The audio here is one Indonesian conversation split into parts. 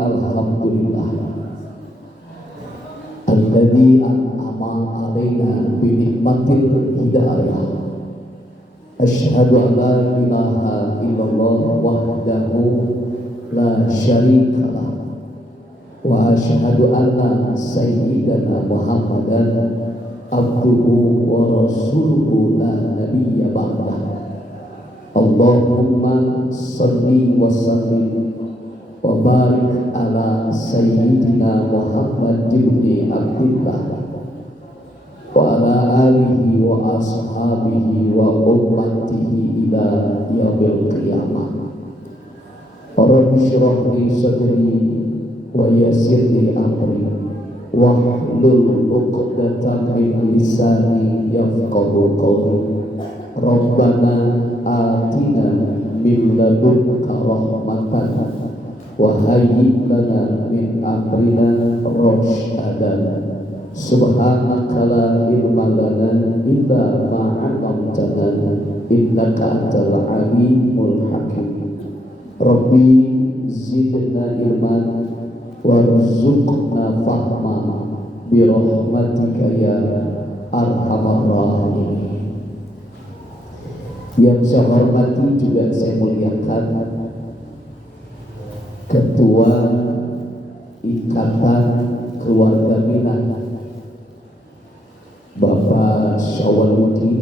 alhamdulillah alladzi an'ama 'alaina bi ni'matil hidayah. Asyhadu an la ilaha illallah wahdahu la syarika lah wa asyhadu anna sayyidana Muhammadan abduhu wa rasuluhu la nabiyya ba'dah. Allahumma salli wa sallim wa barik ala sayyidina Muhammad ibn Abdillah wa ala alihi wa ashabihi wa ummatihi ila yaumil qiyamah. Rabbi shrah li sadri wa yassir li amri wahlul 'uqdatam min lisani yafqahu qawli. Rabbana atina min ladunka rahmatan wa hayyi lana min amrina rashadan. Subhanaka la ilma lana illa ma 'allamtana innaka antal alimul hakim. Rabbi zidna ilman warzuqna fahma bi rahmatika ya arhamar rahimin. Yang saya hormati juga saya muliakan Ketua Ikatan Keluarga Minang Bapak Syawaludin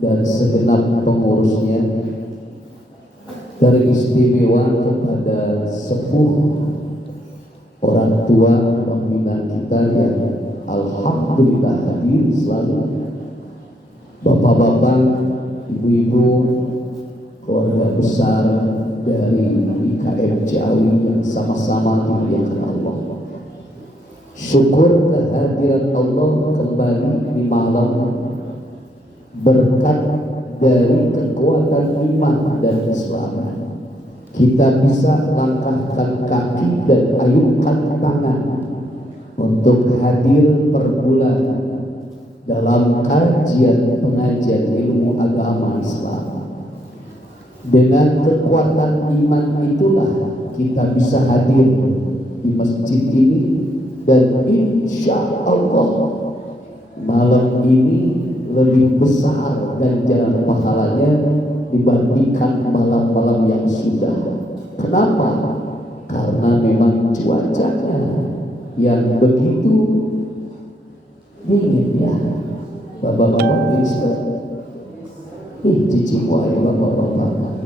dan segenap pengurusnya, teristimewa kepada sepuh orang tua pembina kita yang alhamdulillah hadir selalu, bapak-bapak, ibu-ibu, keluarga besar dari IKM Ciawi yang sama-sama dimuliakan Allah. Syukur kehadiran Allah kembali di malam berkat dari kekuatan iman dan Islam. Kita bisa langkahkan kaki dan ayunkan tangan untuk hadir per bulan dalam kajian pengajian ilmu agama Islam. Dengan kekuatan iman itulah kita bisa hadir di masjid ini, dan insya Allah malam ini lebih besar ganjaran pahalanya dibandingkan malam-malam yang sudah. Kenapa? Karena memang cuacanya yang begitu dingin ya. Bapak-bapak Kristen, cici wae bapak-bapak,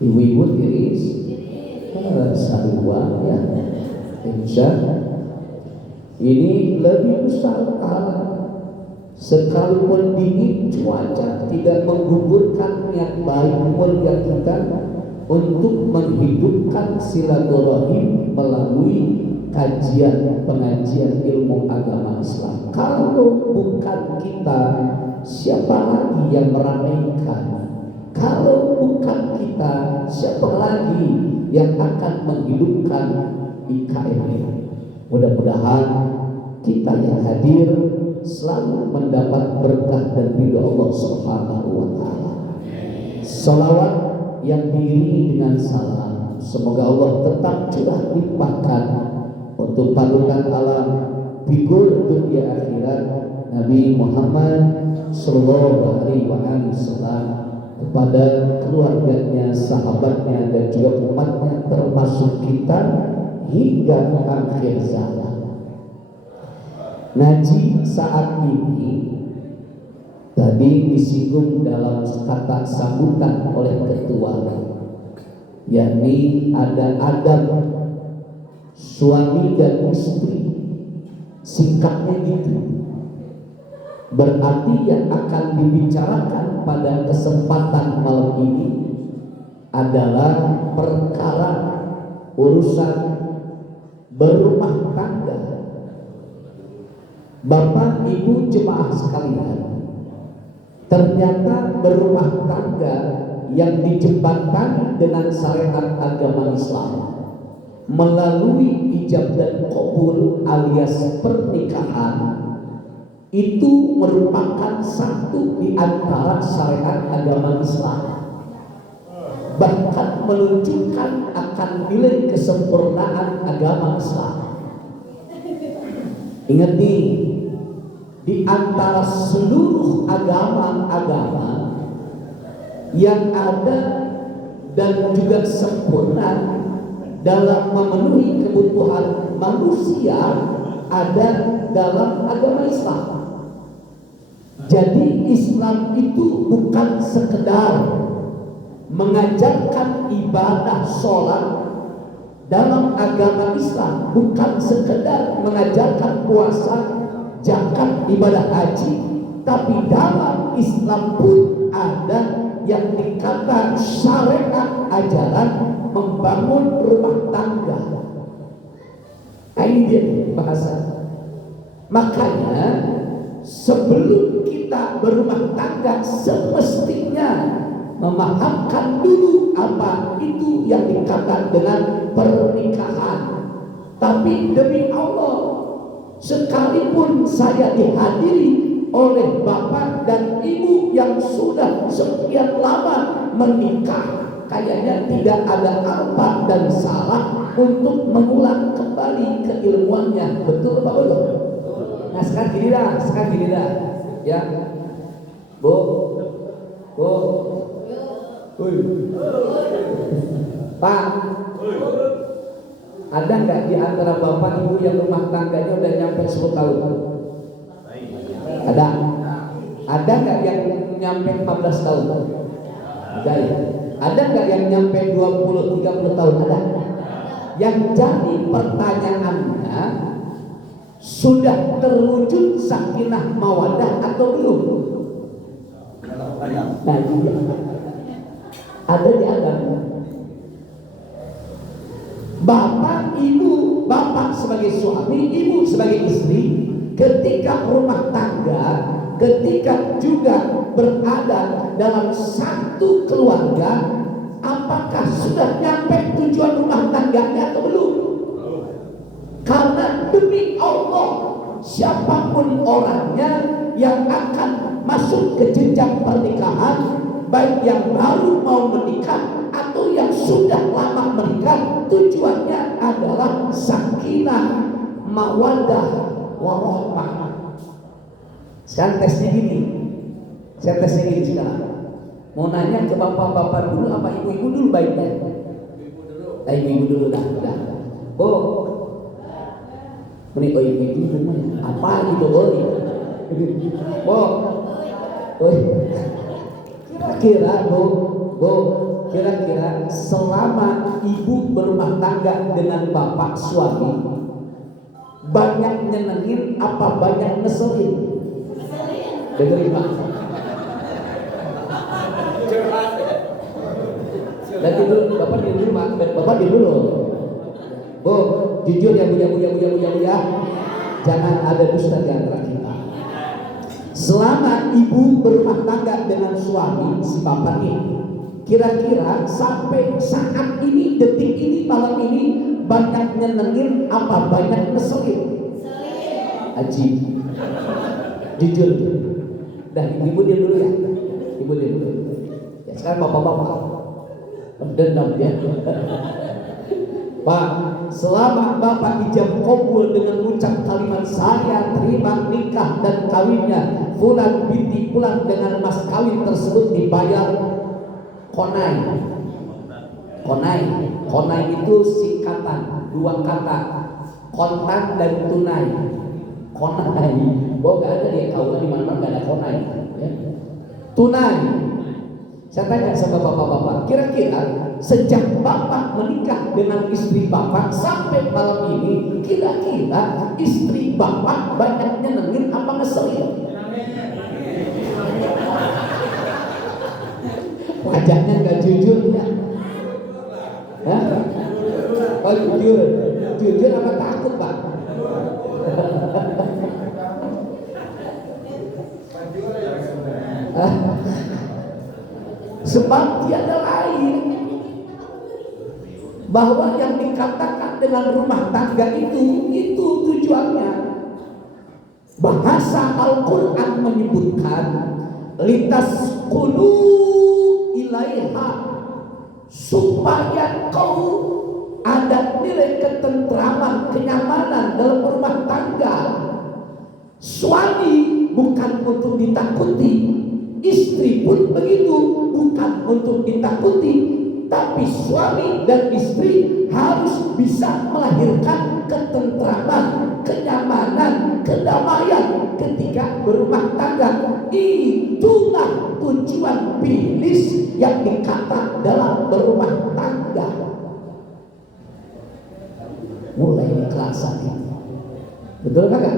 ibu-ibu tiris, sarua ya. Insya ini lebih besar pahala. Sekalipun dingin cuaca tidak menggugurkan niat baik keluarga kita untuk menghidupkan silaturahim melalui kajian pengajian ilmu agama Islam. Kalau bukan kita, siapa lagi yang meramaikan? Kalau bukan kita, siapa lagi yang akan menghidupkan IKM ini? Mudah-mudahan kita yang hadir selalu mendapat berkah dan ridho Allah Subhanahu wa taala. Salawat yang diiringi dengan salam, semoga Allah tetap curah limpahkan untuk panutan alam figur dunia akhirat Nabi Muhammad sallallahu alaihi wasallam, kepada keluarganya, sahabatnya, dan juga umatnya, termasuk kita hingga akhir zaman. Ngaji saat ini tadi disinggung dalam kata sambutan oleh ketua, yakni ada adab suami dan istri, sikapnya gitu. Berarti yang akan dibicarakan pada kesempatan malam ini adalah perkara urusan berumah tangga. Bapak Ibu jemaah sekalian, ternyata berumah tangga yang dijembatani dengan syariat agama Islam melalui ijab dan qabul alias pernikahan itu merupakan satu di antara syariat agama Islam. bahkan menunjukkan akan nilai kesempurnaan agama Islam. Ingat nih, di antara seluruh agama-agama yang ada dan juga sempurna dalam memenuhi kebutuhan manusia ada dalam agama Islam. Jadi Islam itu bukan sekedar mengajarkan ibadah sholat dalam agama Islam, bukan sekedar mengajarkan puasa, zakat, ibadah haji, tapi dalam Islam pun ada yang dikatakan syariat ajaran membangun rumah tangga. Nah, ini dia bahasa. Makanya sebelum kita berumah tangga semestinya memahamkan dulu apa itu yang dikatakan dengan pernikahan. Tapi demi Allah, sekalipun saya dihadiri oleh bapak dan ibu yang sudah sekian lama menikah, kayaknya tidak ada apa dan salah untuk mengulang kembali keilmuannya. Betul Pak Betul? Nah sekarang gini dah, ya, Bu, Pak, ada nggak di antara bapak ibu yang rumah tangganya udah nyampe 10 tahun? Ada. Ada nggak yang nyampe 15 tahun? Ada ya. Ada nggak yang nyampe 20-30 tahun? Ada. Yang jadi pertanyaannya, sudah terwujud sakinah mawadah atau belum? Nah, iya. Ada di agama. Bapak, ibu, bapak sebagai suami, ibu sebagai istri, ketika rumah tangga, ketika juga berada dalam satu keluarga, apakah sudah nyampe tujuan rumah tangganya atau belum? Karena demi Allah, siapapun orangnya yang akan masuk ke jenjang pernikahan, baik yang baru mau menikah atau yang sudah lama menikah, tujuannya adalah sakinah, mawaddah, warahmah. Sekarang tesnya gini, saya tesnya gini sekarang. Mau nanya ke bapak-bapak dulu apa ibu-ibu dulu baiknya? Ibu-ibu dulu dah. Bu, ini ibu-ibu dulu apa gitu boleh? Bu, kira-kira selama ibu berumah tangga dengan bapak suami, banyak nyenengin apa banyak ngeselin? Dengerin Pak. Nanti dulu, bapak di dulu, bapak di dulu. Bu, jujur ya bu ya, jangan ada dusta di antara kita. Selama ibu berumah tangga dengan suami si bapak ini, kira-kira sampai saat ini, detik ini, malam ini, banyak nyenengin apa banyak ngeselin? Haji, jujur. Dah ibu dia dulu ya, ibu dia dulu. Ya, sekarang bapak-bapak dendam ya. Pak, selama bapak ijab kabul dengan ucap kalimat saya terima nikah dan kawinnya fulan binti fulan dengan mas kawin tersebut dibayar konai. Konai itu singkatan dua kata, kontan dan tunai. Konai, gak ada dia kaulah di mana gak ada konai. Ya. Tunai. Saya tanya sama bapak-bapak, kira-kira sejak bapak menikah dengan istri bapak sampai malam ini, kira-kira istri bapak banyak nyenengin apa ngeselin? Wajahnya gak jujur ya? Hah? Oh jujur apa takut Pak? Sebab tiada lain bahwa yang dikatakan dengan rumah tangga itu tujuannya. Bahasa Al-Quran menyebutkan litas qulu ilaiha, supaya kau ada nilai ketentraman, kenyamanan dalam rumah tangga. Suami bukan untuk ditakuti, istri pun begitu, bukan untuk ditakuti, tapi suami dan istri harus bisa melahirkan ketentraman, kenyamanan, kedamaian ketika berumah tangga. Itulah tujuan bilis yang dikata dalam berumah tangga. Mulai dikelasan, betul kagak?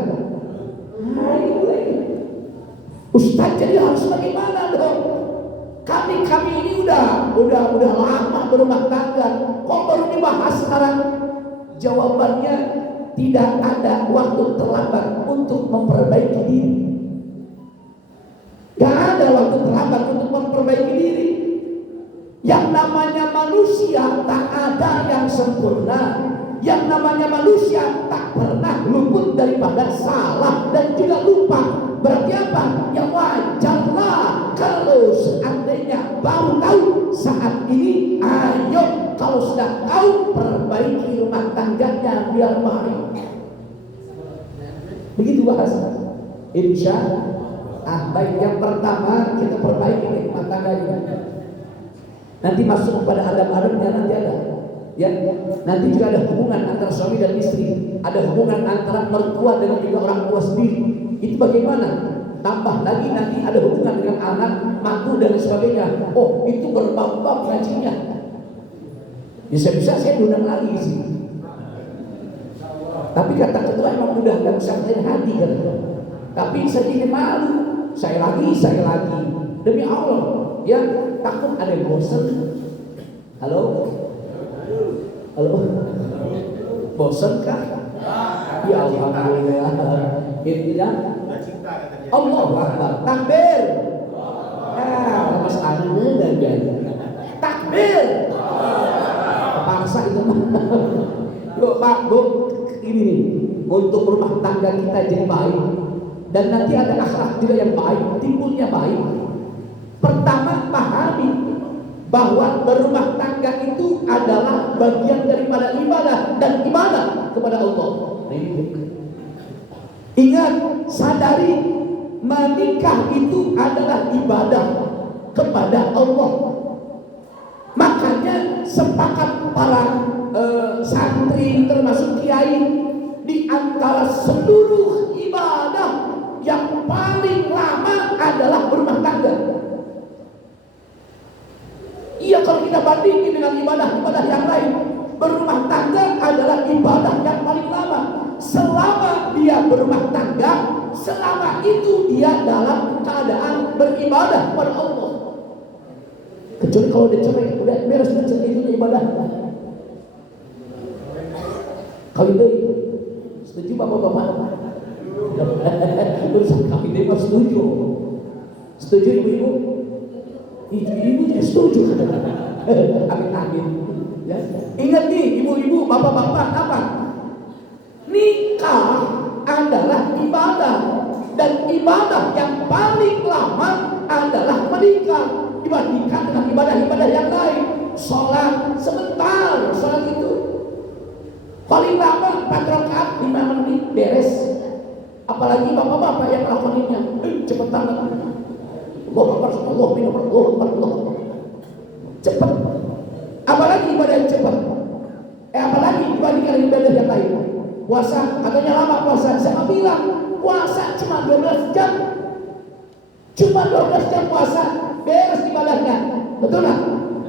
Ustaz, jadi harus bagaimana dong? Kami ini udah lama berumah tangga, kok baru dibahas sekarang? Jawabannya, tidak ada waktu terlambat untuk memperbaiki diri. Gak ada waktu terlambat untuk memperbaiki diri. Yang namanya manusia tak ada yang sempurna. Yang namanya manusia tak pernah luput daripada salah dan juga lupa. Berarti apa? Ya wajarlah kalau seandainya baru tahu saat ini, ayo kalau sudah tahu perbaiki rumah tangganya biar baik. Begitu bahasa. Insya baik. Yang pertama kita perbaiki rumah tangganya. Nanti masuk kepada adab-adabnya nanti ada. Ya, nanti juga ada hubungan antara suami dan istri, ada hubungan antara mertua dengan juga orang tua sendiri. Itu bagaimana? Tambah lagi nanti ada hubungan dengan anak, mantu dan sebagainya. Oh, itu berbab-bab ngajinya. Bisa-bisa saya undang lagi sih. Tapi kata ketua emang udah nggak bisa main hati kan. Tapi saya jadi malu. Saya lagi. Demi Allah, ya takut ada yang bosan. Halo, bosan kah? Ya alhamdulillah. Intinya Allah Akbar, takbir. Mas Anu dan biasa. Takbir. Paksa itu mah. Yuk Pak, Bu, ini nih untuk rumah tangga kita jadi baik dan nanti ada akhlak juga yang baik, timbulnya baik. Pertama, pahami bahwa berumah tangga itu adalah bagian daripada ibadah dan ibadah kepada Allah. Ingat, sadari menikah itu adalah ibadah kepada Allah. Makanya sepakat para santri termasuk kiai, di antara seluruh ibadah yang paling lama adalah berumah tangga. Iya, kalau kita bandingin dengan ibadah-ibadah yang lain, berumah tangga adalah ibadah yang paling lama. Selama dia berumah tangga, selama itu dia dalam keadaan beribadah kepada Allah. Kecuali kalau dia cerai, udah beres itu ibadah. Kawin deh, setuju bapak-bapak? Urusan kawin deh setuju. Setuju ibu-ibu? Ibu tidak setuju. Amin. Ya. Ingat nih ibu-ibu, bapak-bapak, apa? Nikah adalah ibadah, dan ibadah yang paling lama adalah menikah dibandingkan dengan ibadah-ibadah yang lain. Sholat sebentar, sholat itu paling lama 4 rakaat 5 menit beres. Apalagi bapak-bapak yang melakukannya, cepetan. Allah cepat. Apalagi ibadah yang cepat. Apalagi dibandingkan ibadah yang lain. Puasa katanya lama puasa. Siapa bilang puasa cuma 12 jam? Cuma 12 jam puasa, beres ibadahnya. Betul nggak?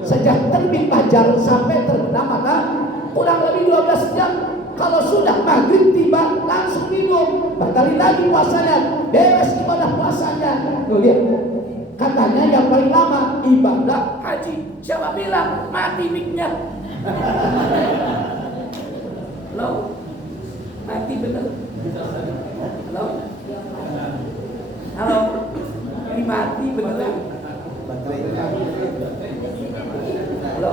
Sejak terbit fajar sampai terbenam mata kurang lebih 12 jam. Kalau sudah maghrib tiba langsung minum, batalin lagi puasanya, beres ibadah puasanya. Tuh lihat. Katanya yang paling lama ibadah haji. Siapa bilang? Mati mic-nya. Halo? Mati bener. Halo? Ini mati bener. Halo?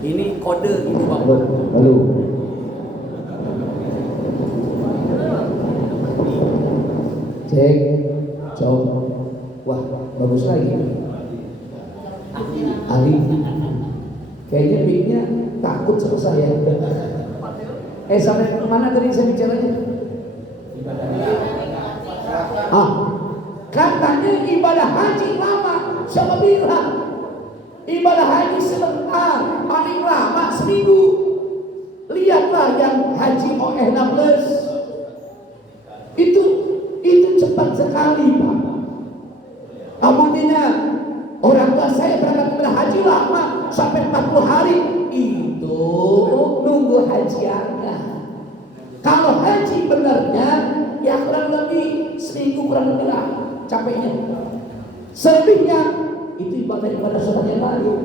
Ini kode ini Bang. Halo. Cek, coba. Wah, bagus lagi. Ali, kayaknya mic-nya takut sama saya. Sampai mana tadi saya bicaranya? Katanya ibadah haji lama sama bilang ibadah haji sebentar, paling lama seminggu. Lihatlah yang haji OE16 itu cepat sekali, Pak. Buktinya orang tua saya berangkat ibadah haji lama sampai 40 hari itu nunggu hajiannya. Kalau haji benernya ya kurang lebih seminggu, kurang lebih lah capeknya. Selebihnya itu ibadah sunnah yang lain.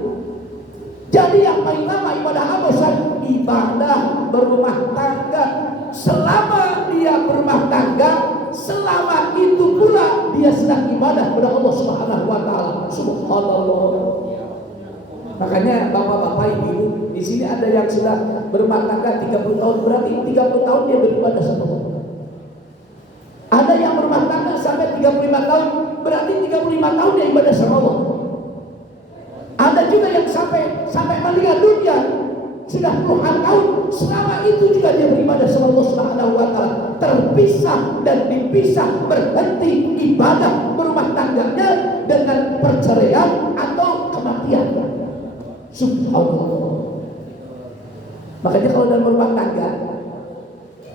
Jadi yang paling lama ibadah apa? Ibadah berumah tangga. Selama dia berumah tangga, selama itu pula dia sedang ibadah kepada Allah Subhanahu wa taala. Subhanallah. Makanya bapak-bapak, ibu, di sini ada yang sudah berumah tangga 30 tahun, berarti 30 tahun dia beribadah sama Allah. Ada yang berumah tangga sampai 35 tahun, berarti 35 tahun dia ibadah sama Allah. Ada juga yang sampai meninggal dunia sudah puluhan tahun, selama itu juga dia beribadah sama Allah Subhanahu wa taala. Terpisah dan dipisah, berhenti ibadah berumah tangganya dengan perceraian atau kematian. Subhanallah. Makanya kalau dalam berumah tangga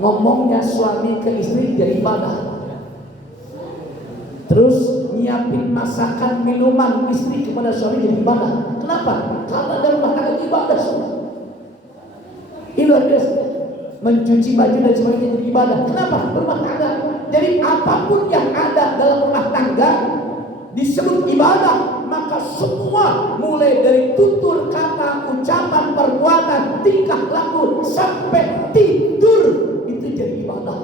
ngomongnya suami ke istri jadi ibadah. Terus nyiapin masakan minuman istri kepada suami jadi ibadah. Kenapa? Karena dalam rumah tangga ibadah semua. Ini luar biasa. Mencuci baju dan sebagainya jadi ibadah. Kenapa? Berumah tangga. Jadi apapun yang ada dalam rumah tangga disebut ibadah. Maka semua mulai dari tutur kata, ucapan, perbuatan, tingkah laku sampai tidur itu jadi ibadah.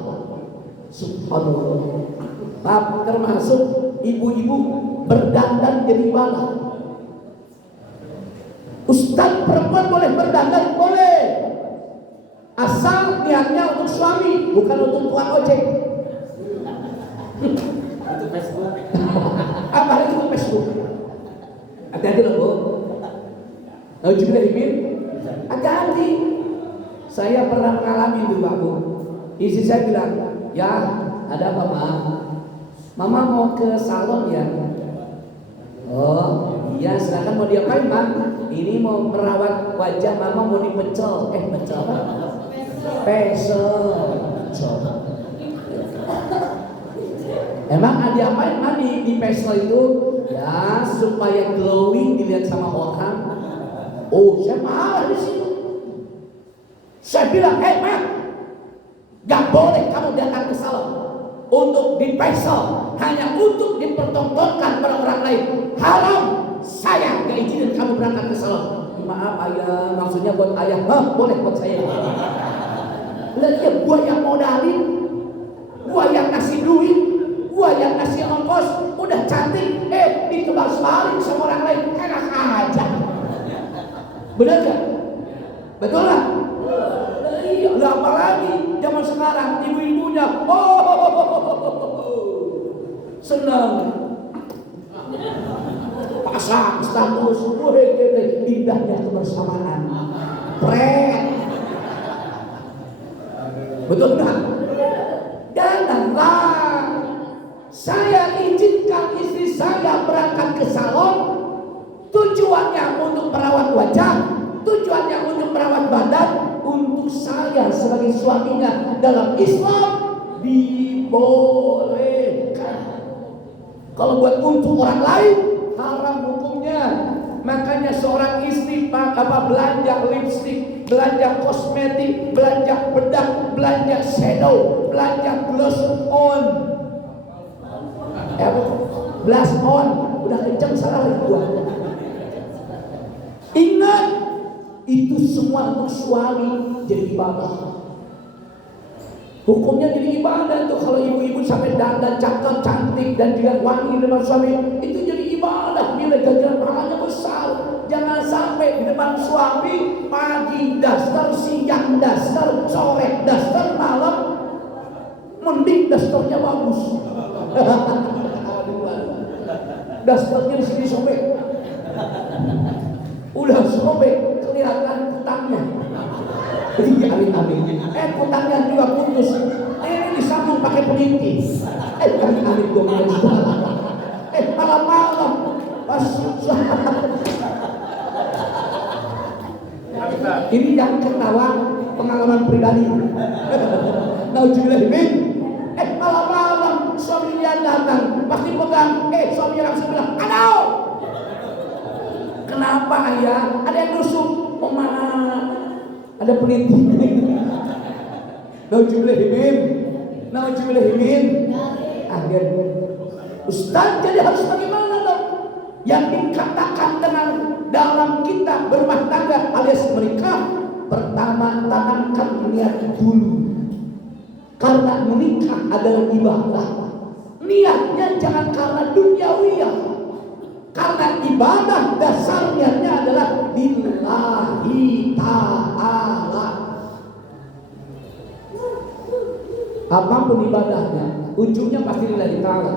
Subhanallah. Termasuk ibu-ibu berdandan jadi ibadah. Ustaz perempuan boleh berdandan? Boleh, asal niatnya untuk suami, bukan untuk tukang ojek. Itu Facebook. Apa itu Facebook? Hati-hati loh, Bu. Nauzubillahimin. Hati-hati. Saya pernah mengalami itu, Pak Bu. Istri saya bilang, ya ada apa, Ma? Mama mau ke salon ya? Oh iya, silakan. Mau diapain, Ma? Ini mau merawat wajah Mama, mau dipecel. Pecel. Emang ada apain, Ma, di pesel itu? Ya supaya glowing dilihat sama orang. Oh, saya marah di situ. Saya bilang, Ma, gak boleh kamu datang ke salon untuk dipesel hanya untuk dipertontonkan pada orang lain. Haram. Saya gak izinin kamu berangkat ke salon. Maaf ayah, maksudnya buat ayah. Boleh buat saya. Lihat ya, gua yang modalin, gua yang kasih duit, gua yang kasih ongkos, udah cantik, ditebak-balik sama orang lain, enak aja. Benar gak? Betul lah. Iya, apalagi zaman sekarang ibu-ibunya, senang, pasang status, indahnya kebersamaan, betul kan? Janganlah. Saya izinkan istri saya berangkat ke salon, tujuannya untuk merawat wajah, tujuannya untuk merawat badan. Untuk saya sebagai suaminya dalam Islam dibolehkan. Kalau buat untuk orang lain haram hukumnya. Makanya seorang istri belanja lipstik, belanja kosmetik, belanja bedak, belanja shadow, belanja blush on. Blush on, udah kenceng salah gua. Ingat, itu semua untuk suami jadi ibadah. Hukumnya jadi ibadah tuh. Kalau ibu-ibu sampai dandan cakep, cantik dan juga wangi di depan suami, itu jadi ibadah. Nilai ganjaran pahalanya besar. Jangan sampai di depan suami pagi daster, siang daster, sore daster, malam mending dasternya bagus. Dasternya di sini sobek, udah sobek kelihatan kutangnya. Iya, amin. Kutangnya juga putus. Disambung pakai peniti. Amin gue malam-malam pas susah. Ini yang ketawa pengalaman pribadi. Nauzubillah. Malam-malam suaminya datang, pasti pegang. Suaminya langsung bilang, "Aduh, kenapa ayah? Ada yang nusuk, Oma, ada peniti." Nauzubillah. Akhir Ustaz, jadi harus bagaimana dong? Yang dikatakan dengan dalam kita berumah tangga alias menikah, pertama tanamkan niat dulu. Karena menikah adalah ibadah. Niatnya jangan karena duniawiyah. Karena ibadah dasarnya adalah lillahi ta'ala. Apapun ibadahnya, ujungnya pasti lillahi ta'ala.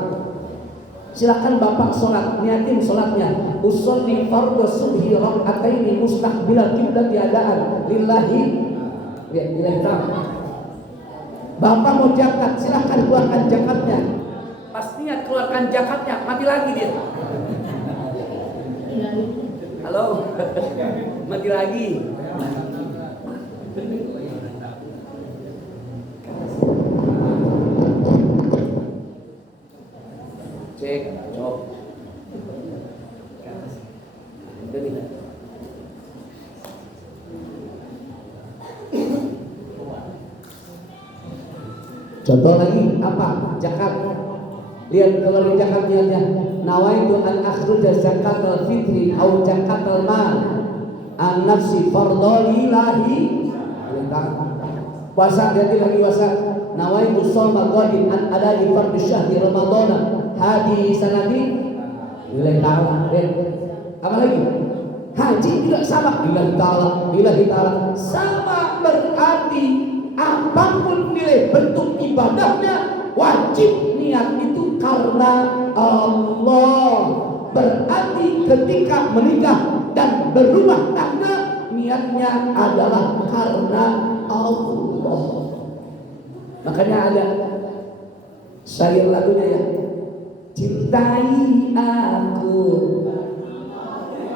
Silakan bapak sholat, niatin sholatnya. Usolli fardhu subhi raka'ataini mustaqbilal qiblat adaan lillahi ta'ala. Bapak mau zakat, silakan keluarkan zakatnya. Pas niat keluarkan zakatnya, mati lagi dia. Halo, mati lagi. Cek, cok. Contoh lagi apa? Zakat. Lihat kalau di zakat niatnya, nawaitu an akhruja zakatal fitri au zakatal mal an nafsi fardhu lillahi. Puasa ganti lagi puasa. Nawaitu shauma ghadin an adai fardhu syahri ramadhana hadi sanati lillahi ta'ala. Apa lagi? Haji juga sama lillahi ta'ala. Sama berarti apapun nilai bentuk ibadahnya wajib niat itu karena Allah. Berarti ketika menikah dan berumah tangga niatnya adalah karena Allah. Makanya ada syair lagunya ya, cintai aku,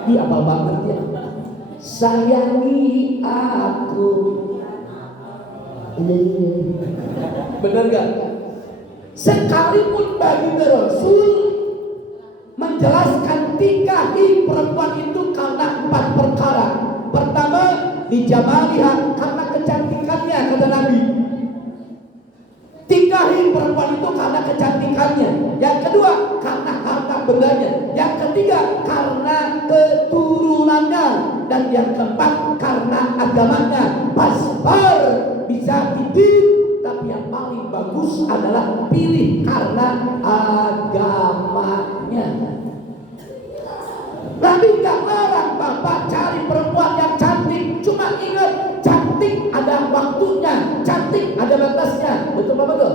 dia apal banget ya, sayangi aku. Benar gak? Sekalipun bagi Rasul menjelaskan tikahi perempuan itu karena 4 perkara. Pertama, dijamaliha, karena kecantikannya, kata Nabi. Tikahi perempuan itu karena kecantikannya. Yang kedua, karena harta bendanya. Yang ketiga, karena keturunannya. Dan yang keempat, karena agamanya. Pasbar bisa tidin, tapi yang paling bagus adalah pilih karena agamanya. Nabi gak larang bapak cari perempuan yang cantik, cuma ingat cantik ada waktunya, cantik ada batasnya. Betul apa betul?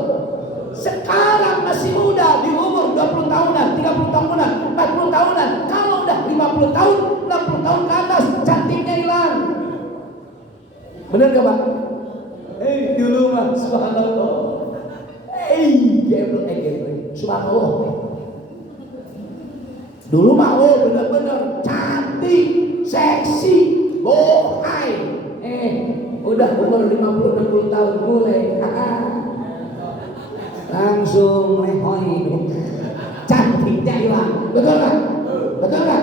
Sekarang masih muda, di umur 20 tahunan, 30 tahunan, 40 tahunan. Kalau udah 50 tahun, 60 tahun ke atas, cantiknya hilang. Benar gak Pak? Dulu mah subhanallah. Subhanallah. Dulu mah bener-bener cantik, seksi, bohai. Udah umur 50-60 tahun mulai langsung lehoi, cantiknya hilang. Betul kan? Betul kan?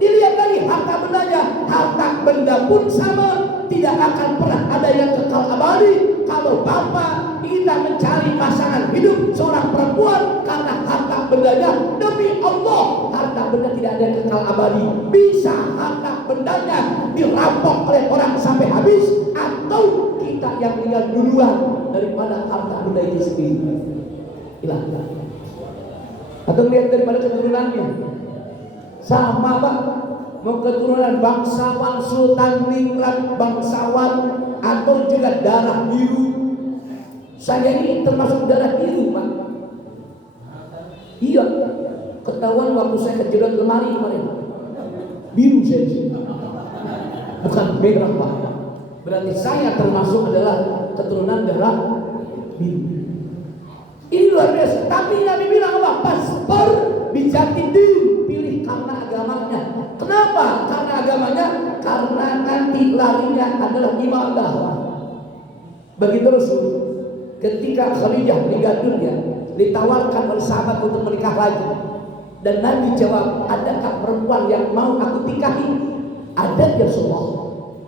Dilihat lagi harta bendanya, harta benda pun sama, tidak akan pernah ada yang kekal abadi. Kalau bapak kita mencari pasangan hidup seorang perempuan karena harta bendanya, demi Allah harta benda tidak ada yang kekal abadi. Bisa harta bendanya dirampok oleh orang sampai habis, atau kita yang tinggal duluan daripada harta benda itu sendiri hilang. Atau lihat daripada keturunannya sama Pak. Mau keturunan bangsawan, sultan ningrat, bangsawan, atau juga darah biru, Saya ini termasuk darah biru, Pak. Iya, ketahuan waktu saya kejedot lemari kemarin. Biru saya di sini. Bukan merah, Pak. Berarti saya termasuk adalah keturunan darah biru. Ini luar biasa. Tapi Nabi bilang apa? Paspor bijatidin, pilih karena agamanya. Kenapa? Karena agamanya, karena nanti larinya adalah ibadah. Begitu Rasul. Ketika Khadijah meninggal dunia, ditawarkan oleh sahabat untuk menikah lagi. Dan Nabi jawab, adakah perempuan yang mau aku nikahi? Ada ya Rasulullah.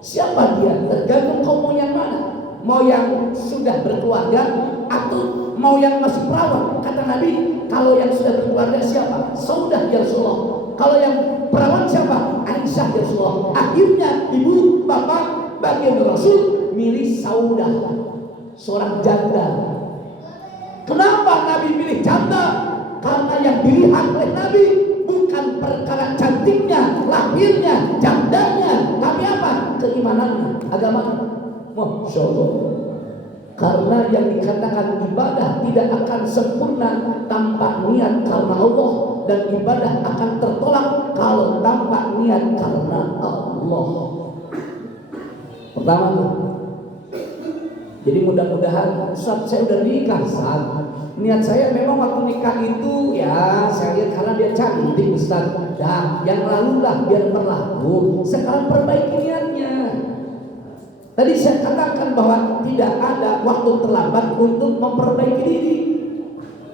Siapa dia? Tergantung kau mau yang mana. Mau yang sudah berkeluarga atau mau yang masih perawan? Kata Nabi, kalau yang sudah berkeluarga siapa? Saudah ya Rasulullah. Kalau yang perawan siapa? Aisyah ya Rasulullah. Akhirnya ibu bapak bagian Rasul milih Saudah, seorang janda. Kenapa Nabi milih janda? Karena yang dilihat oleh Nabi bukan perkara cantiknya, lahirnya, jandanya, tapi apa? Keimanannya, agamanya. Masya Allah. Karena yang dikatakan ibadah tidak akan sempurna tanpa niat karena Allah, dan ibadah akan tertolak kalau tanpa niat karena Allah. Pertama tuh. Jadi mudah-mudahan Ustaz, saya udah nikah, Ustaz. Niat saya memang waktu nikah itu ya saya lihat karena dia cantik, Ustaz. Nah, yang lalu lah biar berlaku. Sekarang perbaiki niatnya. Tadi saya katakan bahwa tidak ada waktu terlambat untuk memperbaiki diri.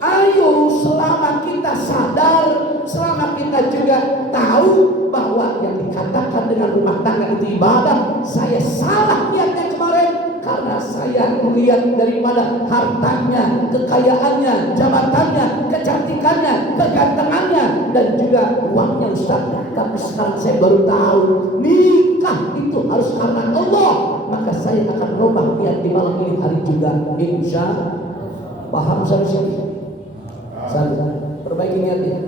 Ayo, selama kita sadar, selama kita juga tahu bahwa yang dikatakan dengan rumah tangga itu ibadah, saya salah niatnya kemarin karena saya melihat daripada hartanya, kekayaannya, jabatannya, kecantikannya, kegantengannya, dan juga uangnya, Ustaz. Tapi sekarang saya baru tahu nikah itu harus karena Allah. Maka saya akan rubah niat di malam ini hari juga, insya Allah. Paham sampai perbaiki niatnya.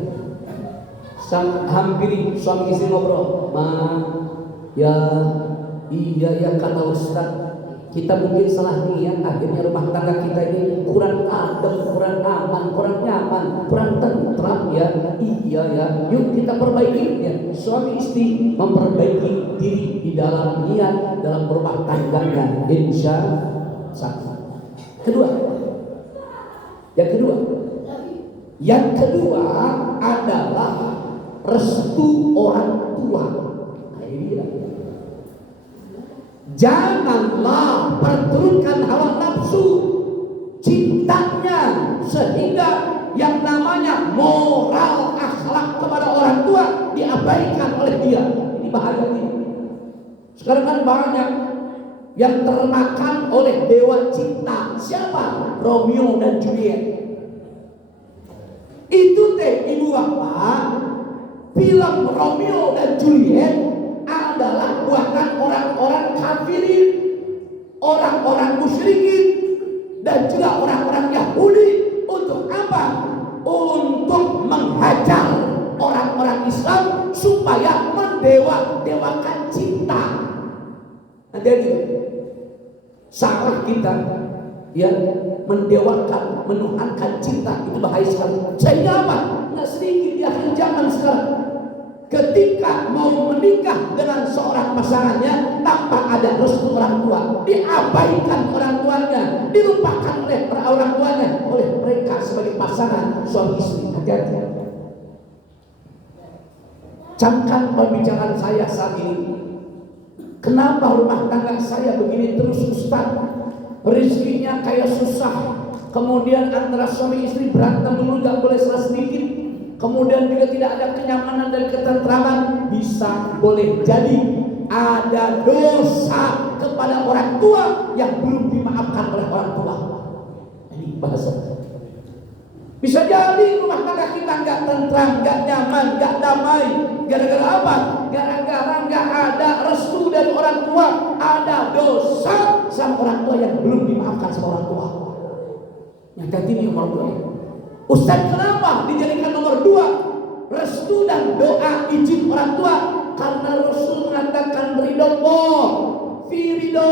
Hampiri suami istri ngobrol, ya iya ya kata Ustaz, kita mungkin salah niat, akhirnya rumah tangga kita ini kurang adem, kurang aman, kurang nyaman, kurang tentram ya. Iya ya, yuk kita perbaiki ya. Suami istri memperbaiki diri di dalam niat dalam rumah tangganya, insya Allah. Yang kedua adalah restu orang tua. Janganlah perturutkan hawa nafsu, cintanya, sehingga yang namanya moral akhlak kepada orang tua diabaikan oleh dia. Ini bahaya nih. Sekarang kan banyak yang termakan oleh dewa cinta. Siapa? Romeo dan Juliet. Itu teh ibu bapak, film Romeo dan Juliet adalah buatan orang-orang kafirin, orang-orang musyrikin, dan juga orang-orang Yahudi. Untuk apa? Untuk menghajar orang-orang Islam supaya mendewa-dewakan cinta. Nanti salah kita ya, mendewakan, menuhankan cinta, itu bahaya sekali. Sehingga apa? Nggak sedikit di akhir zaman sekarang, ketika mau menikah dengan seorang pasangannya tanpa ada restu orang tua, diabaikan orang tuanya, dilupakan oleh orang tuanya, oleh mereka sebagai pasangan suami istri. Hati-hati. Camkan pembicaraan saya saat ini. Kenapa rumah tangga saya begini terus, Ustaz? Rizkinya kayak susah. Kemudian antara suami istri berantem dulu, gak boleh salah sedikit. Kemudian juga tidak ada kenyamanan dan ketentraman. Bisa boleh jadi ada dosa kepada orang tua yang belum dimaafkan oleh orang tua. Ini bahasa. Bisa jadi rumah tangga kita gak tentram, gak nyaman, gak damai. Gara-gara apa? Gara-gara gak ada restu dari orang tua. Ada dosa sama orang tua yang belum dimaafkan sama orang tua. Nyata ini nomor 2. Ustaz, kenapa dijadikan nomor 2? Restu dan doa izin orang tua. Karena Rasul mengatakan ridho Allah fi ridho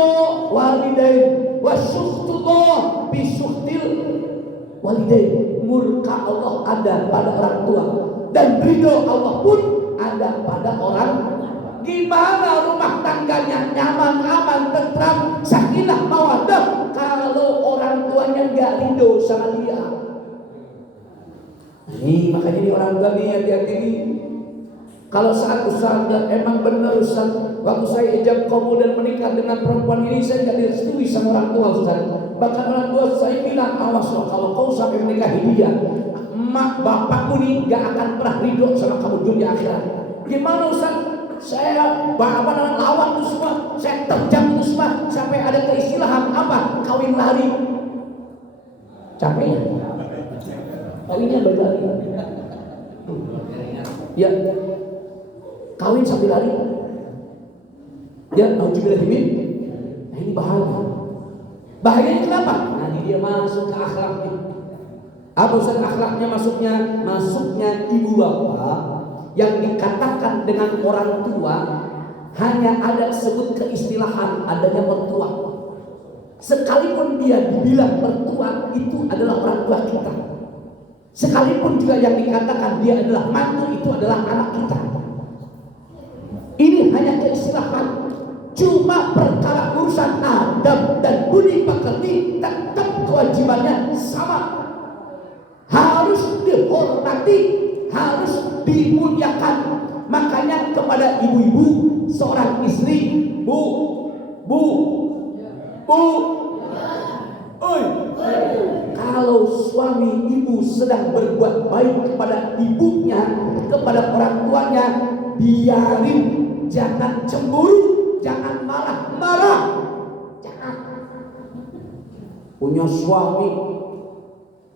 walidain. wa syuhtullah bi syuhtil walidain. Murka Allah ada pada orang tua dan ridho Allah pun ada pada orang. Gimana rumah tangganya nyaman, aman, tentram, sakinah, mawaddah kalau orang tuanya nggak ridho sama dia? Ini makanya ini orang tua nih hati-hati nih. Kalau saat Ustaz emang benar Ustaz, waktu saya ijab qabul dan menikah dengan perempuan ini saya nggak direstui sama orang tua Ustaz. Bahkan orang tua saya bilang, awas loh kalau kau sampai menikahi dia, emak bapakmu nih nggak akan pernah ridho sama kamu dunia akhirat. Gimana Ustaz? Saya lawan itu semua, saya terjang itu semua, sampai ada keistilahan apa? Kawin lari. Capeknya? Kawinnya berlari. Ya, kawin sambil lari. Ya, nauzubillahimin. Nah ini bahaya. Bahayanya kenapa? Nah ini dia masuk ke akhlaknya. Apa Ustaz akhlaknya masuknya? Masuknya ibu bapak yang dikatakan dengan orang tua hanya ada sebut keistilahan adanya mertua. Sekalipun dia dibilang mertua itu adalah orang tua kita. Sekalipun juga yang dikatakan dia adalah mantu itu adalah anak kita. Ini hanya keistilahan. Cuma perkara urusan adab dan budi pekerti tetap kewajibannya sama. Harus dihormati, harus dimuliakan. Makanya kepada ibu-ibu, seorang istri, bu, oi, kalau suami ibu sedang berbuat baik kepada ibunya, kepada orang tuanya, biarin, jangan cemburu, jangan marah-marah, jangan. Punya suami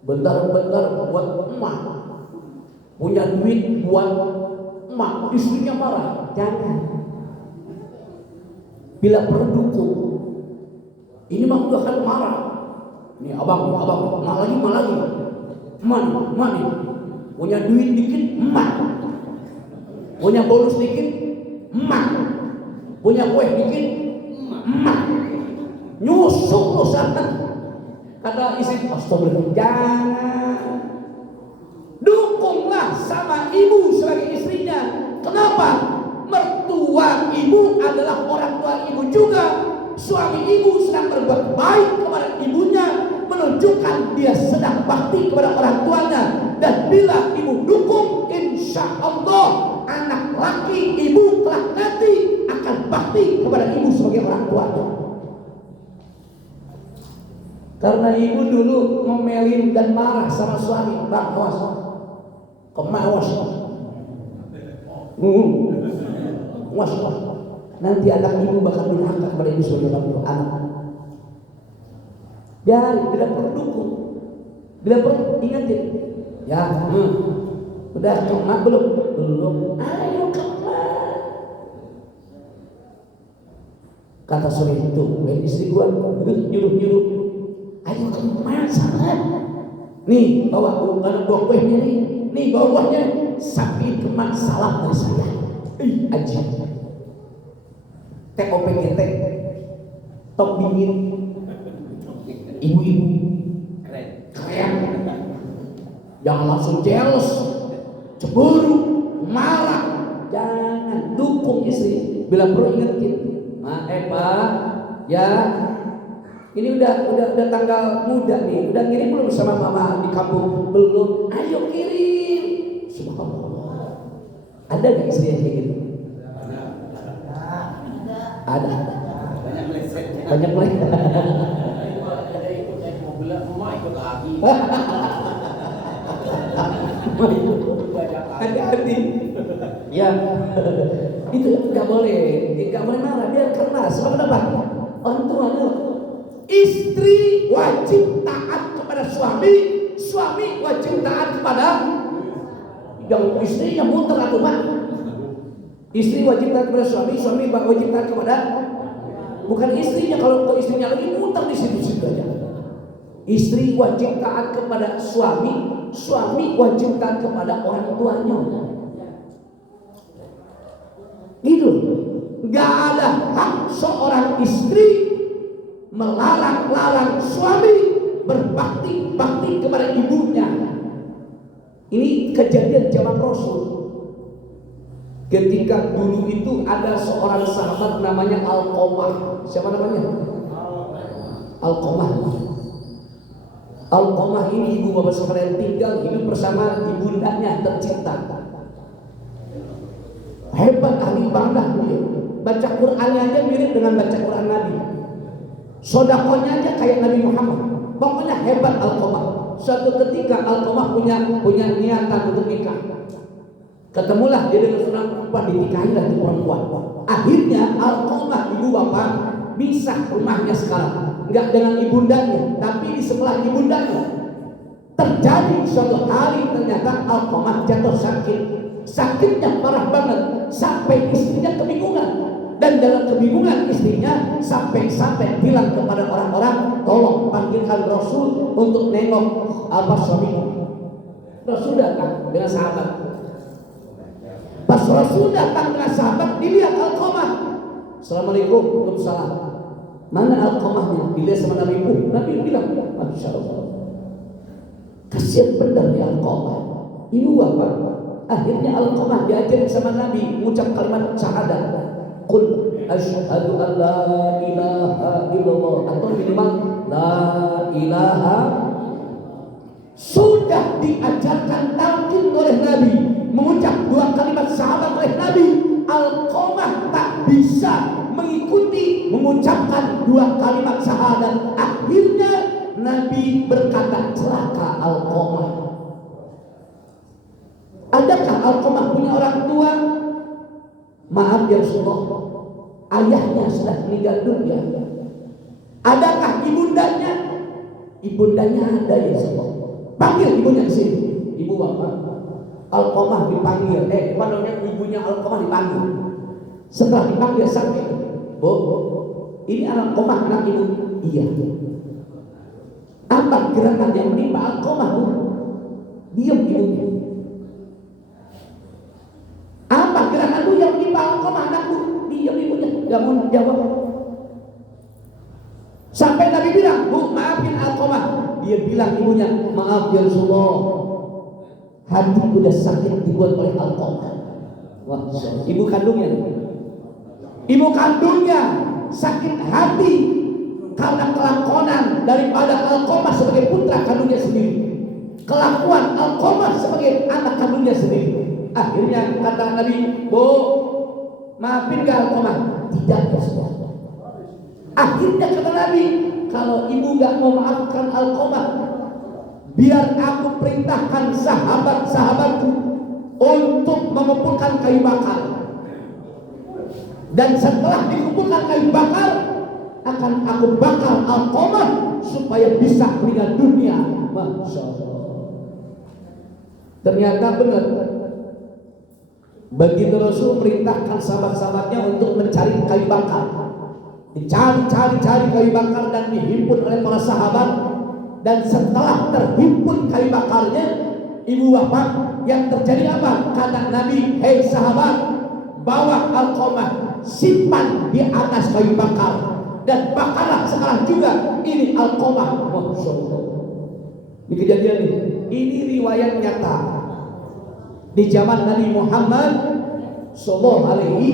bentar-bentar buat emak, punya duit buat emak, istrinya marah, jangan. Bila perlu dukung. Ini mah udah kan marah. Nih abang, emak lagi. Emak nih. Punya duit dikit, emak. Punya bonus dikit, emak. Punya kue dikit, emak. Nyusuk lo sana. Kata istri, astagfirullah, jangan. Dukunglah sama ibu sebagai istrinya. Kenapa? Mertua ibu adalah orang tua ibu juga. Suami ibu sedang berbuat baik kepada ibunya, menunjukkan dia sedang bakti kepada orang tuanya. Dan bila ibu dukung, insya Allah anak laki ibu kelak nanti akan bakti kepada ibu sebagai orang tuanya. Karena ibu dulu ngomelin dan marah sama suami, bang awas, kemawas, was. Nanti anak ibu bakal durhaka kepada ibu sebagai orang tua anak. Biarin, bila perlu dukung, bila perlu ingatin. Ya, udah kemak belum? Ayo kemak. Kata sore itu, istri gua nyuruh. Ayo kemak sana. Nih bawa kuehnya nih bawa buahnya. Sampai kemak salam dari saya. Aji. TOPGT, top dingin, ibu-ibu, keren, jangan langsung jealous, cemburu, marah, jangan. Dukung istri, bila perlu ingetin, Pak, ya, ini udah tanggal muda nih, udah ngirim belum sama mama di kampung? Belum, ayo kirim. Subhanallah, ada gak istri yang kayak gitu? Ada. Banyak meleset. Hati-hati. Ya, itu nggak boleh marah, biar keras. Kenapa? Orang tua istri wajib taat kepada suami, suami wajib taat kepada yang istrinya muter atau mak. Istri wajib taat kepada suami, suami wajib taat kepada bukan istrinya. Kalau ke istrinya lagi muter di situ-situ aja. Istri wajib taat kepada suami, suami wajib taat kepada orang tuanya. Gitu. Gak ada hak seorang istri melarang-larang suami berbakti kepada ibunya. Ini kejadian zaman Rasul. Ketika dulu itu ada seorang sahabat namanya Alqamah. Siapa namanya? Alqamah. Alqamah ini ibu bapak sekalian tinggal hidup bersama ibundanya tercinta. Hebat ahli ibadah dia. Baca Qur'annya aja mirip dengan baca Qur'an Nabi. Sodakonya aja kayak Nabi Muhammad. Pokoknya hebat Alqamah. Suatu ketika Alqamah punya niatan untuk nikah. Ketemulah dia dengan seorang perempuan, dinikahilah di perempuan. Akhirnya Alqamah ibu bapak misah rumahnya sekarang, enggak dengan ibundanya, tapi di sebelah ibundanya. Terjadi suatu hari ternyata Alqamah jatuh sakit. Sakitnya parah banget sampai istrinya kebingungan. Dan dalam kebingungan istrinya sampai bilang kepada orang-orang, tolong panggilkan Rasul untuk nengok suamiku. Rasul datang dengan sahabat. Pas Rasul datang dengan sahabat, dilihat Alqamah. Assalamualaikum, waalaikumsalam. Mana Alqamahnya? Dilihat sama Nabi. Nabi bilang, Masya Allah, kasihan benar ya Alqamah. Ibu bapak. Akhirnya Alqamah diajarin sama Nabi mengucap kalimat syahadat. Qul asyhadu an la ilaha illallah, atau minimal la ilaha. Sudah diajarkan talqin oleh Nabi, mengucap dua kalimat syahadat oleh Nabi. Alqamah tak bisa mengikuti mengucapkan dua kalimat syahadat. Akhirnya Nabi berkata, celaka Alqamah. Adakah Alqamah punya orang tua? Maaf ya Rasulullah, ayahnya sudah meninggal dunia. Adakah ibundanya? Ibundanya ada ya Rasulullah. Panggil ibunya ke sini. Ibu bapak. Alqamah dipanggil. Ibunya Alqamah dipanggil. Setelah dipanggil sampai, Bu, ini Alqamah anak ibu. Iya. Apa gerakan yang menimpa Alqamah, Bu? Diam ibunya. Apa gerakan Bu yang menimpa Alqamah anakku? Diam ibunya, gak mau jawab. Sampai Nabi bilang, Bu, maafin Alqamah. Dia bilang ibunya, maaf ya Rasulullah, hatiku udah sakit dibuat oleh Alqamah. Wah, ibu kandungnya sakit hati karena kelakuan daripada Alqamah sebagai putra kandungnya sendiri, kelakuan Alqamah sebagai anak kandungnya sendiri. Akhirnya kata Nabi, Bu, maafin gak Alqamah? Tidak ya Rasulullah. Akhirnya kata Nabi, kalau ibu gak mau maafkan Alqamah, biar aku perintahkan sahabat-sahabatku untuk mengumpulkan kayu bakar. Dan setelah dikumpulkan kayu bakar, akan aku bakar Alqamah supaya bisa meninggal dunia. Masya Allah. Ternyata benar. Begitu Rasul perintahkan sahabat-sahabatnya untuk mencari kayu bakar. Dicari kayu bakar dan dihimpun oleh para sahabat. Dan setelah terhimpun kayu bakarnya, ibu bapak, yang terjadi apa? Kata Nabi, hei sahabat, bawa Alqamah, simpan di atas kayu bakar, dan bakarlah sekarang juga ini Alqamah. Masya Allah. Ini kejadian ini riwayat nyata di zaman Nabi Muhammad sallallahu alaihi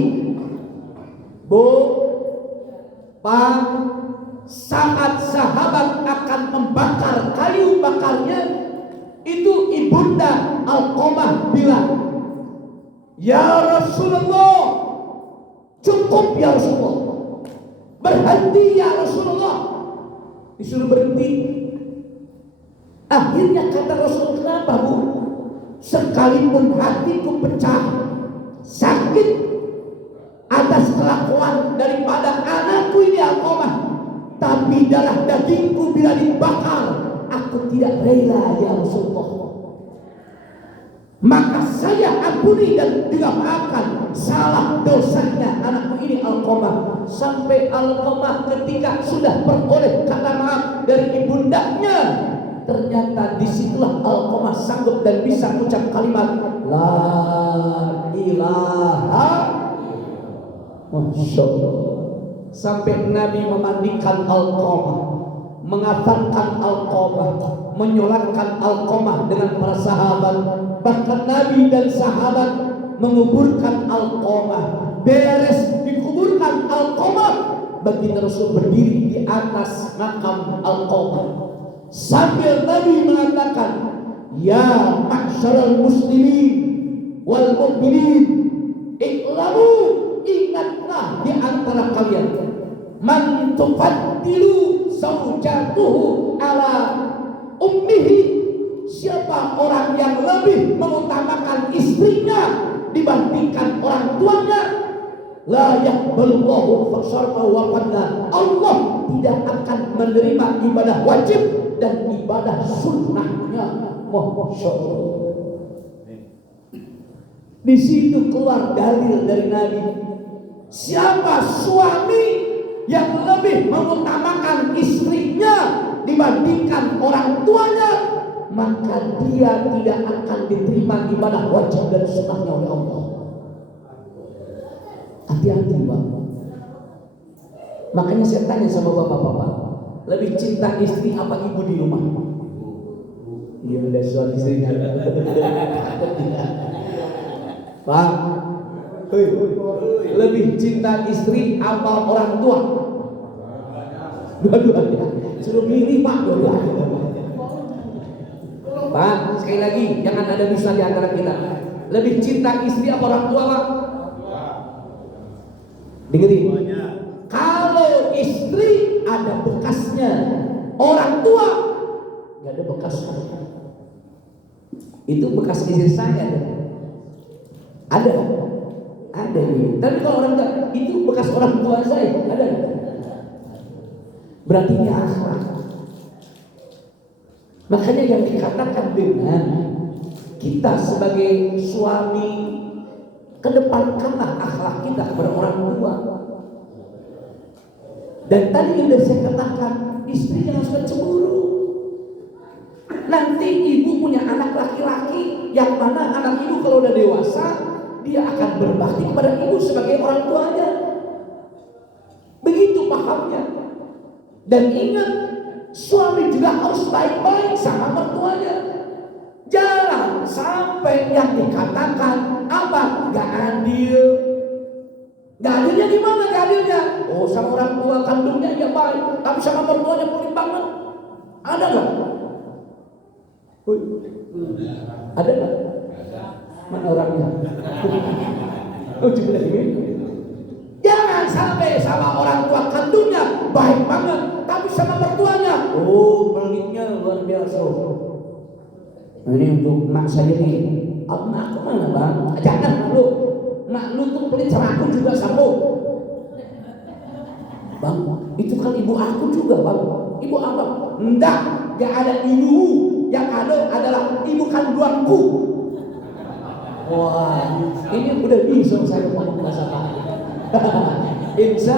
saat sahabat akan membakar kayu bakarnya, itu ibunda Alqamah bilang, ya Rasulullah, cukup ya Rasulullah, berhenti ya Rasulullah. Disuruh berhenti. Akhirnya kata Rasul, kenapa Bu? Sekalipun hatiku pecah, sakit atas kelakuan daripada anakku ini Alqamah, tapi darah dagingku bila dibakar, aku tidak rela ya Rasulullah. Maka saya ampuni dan juga maafkan salah dosanya anakku ini Alqamah. Sampai Alqamah ketika sudah beroleh kata maaf dari ibundanya, ternyata disitulah Alqamah sanggup dan bisa mengucap kalimat la ilaha. Masya Allah. sampai Nabi memandikan Alqamah, mengafankan Alqamah, menyolatkan Alqamah dengan para sahabat. Bahkan Nabi dan sahabat menguburkan Alqamah. Beres dikuburkan Alqamah, baginda Rasul berdiri di atas makam Alqamah sambil Nabi mengatakan, ya ma'syaral muslimin wal mu'minin, iklamu, ingatlah di antara kalian, man tufaddilu zawjatuhu ala ummihi, siapa orang yang lebih mengutamakan istrinya dibandingkan orang tuanya, la yaqbalullahu fasarfa wa qadna, Allah tidak akan menerima ibadah wajib dan ibadah sunnahnya. Masya Allah. Di situ keluar dalil dari Nabi. Siapa suami yang lebih mengutamakan istrinya dibandingkan orang tuanya, maka dia tidak akan diterima ibadah wajib dan sunnahnya oleh Allah. Hati-hati, Pak. Makanya saya tanya sama bapak-bapak, lebih cinta istri apa ibu di rumah? Iya, udah suami istrinya. Pak, lebih cinta istri apa orang tua? Dua-duanya. Suruh pilih, Pak, dua-duanya. Pak, sekali lagi, jangan ada dusta di antara kita. Lebih cinta istri apa orang tua, Pak? Dengerin. Kalau istri ada bekasnya, orang tua nggak ada bekasnya. Itu bekas istri saya. Ada. Tapi kalau orang tua, itu bekas orang tua saya. Ada. Berarti ini akhlak. Makanya yang dikatakan dengan kita sebagai suami, kedepankanlah akhlak kita kepada orang tua. Dan tadi sudah saya katakan, istri jangan suka cemburu. Nanti ibu punya anak laki-laki, yang mana anak ibu kalau udah dewasa, dia akan berbakti kepada ibu sebagai orang tuanya. Begitu pahamnya. Dan ingat, suami juga harus baik-baik sama mertuanya. Jangan sampai yang dikatakan apa? Gak adil. Gak adilnya di mana? Gak adilnya? Oh, sama orang tua kandungnya ya baik, tapi sama mertuanya pelit banget. Ada nggak? Ada nggak? Mana orangnya? Oh, juga ini. Jangan sampai sama orang tua kandungnya baik banget, tapi sama mertuanya, oh, pelitnya luar biasa. Ini untuk mak saya nih. Mak aku mana, Bang? Jangan lu. Mak lu tuh pelit sama aku juga sama. Bang, itu kan ibu aku juga, Bang. Ibu apa? Enggak, gak ada ibu. Yang ada adalah ibu kandungku. Wah, ini udah bisa saya ngomong bahasa apa? Insya,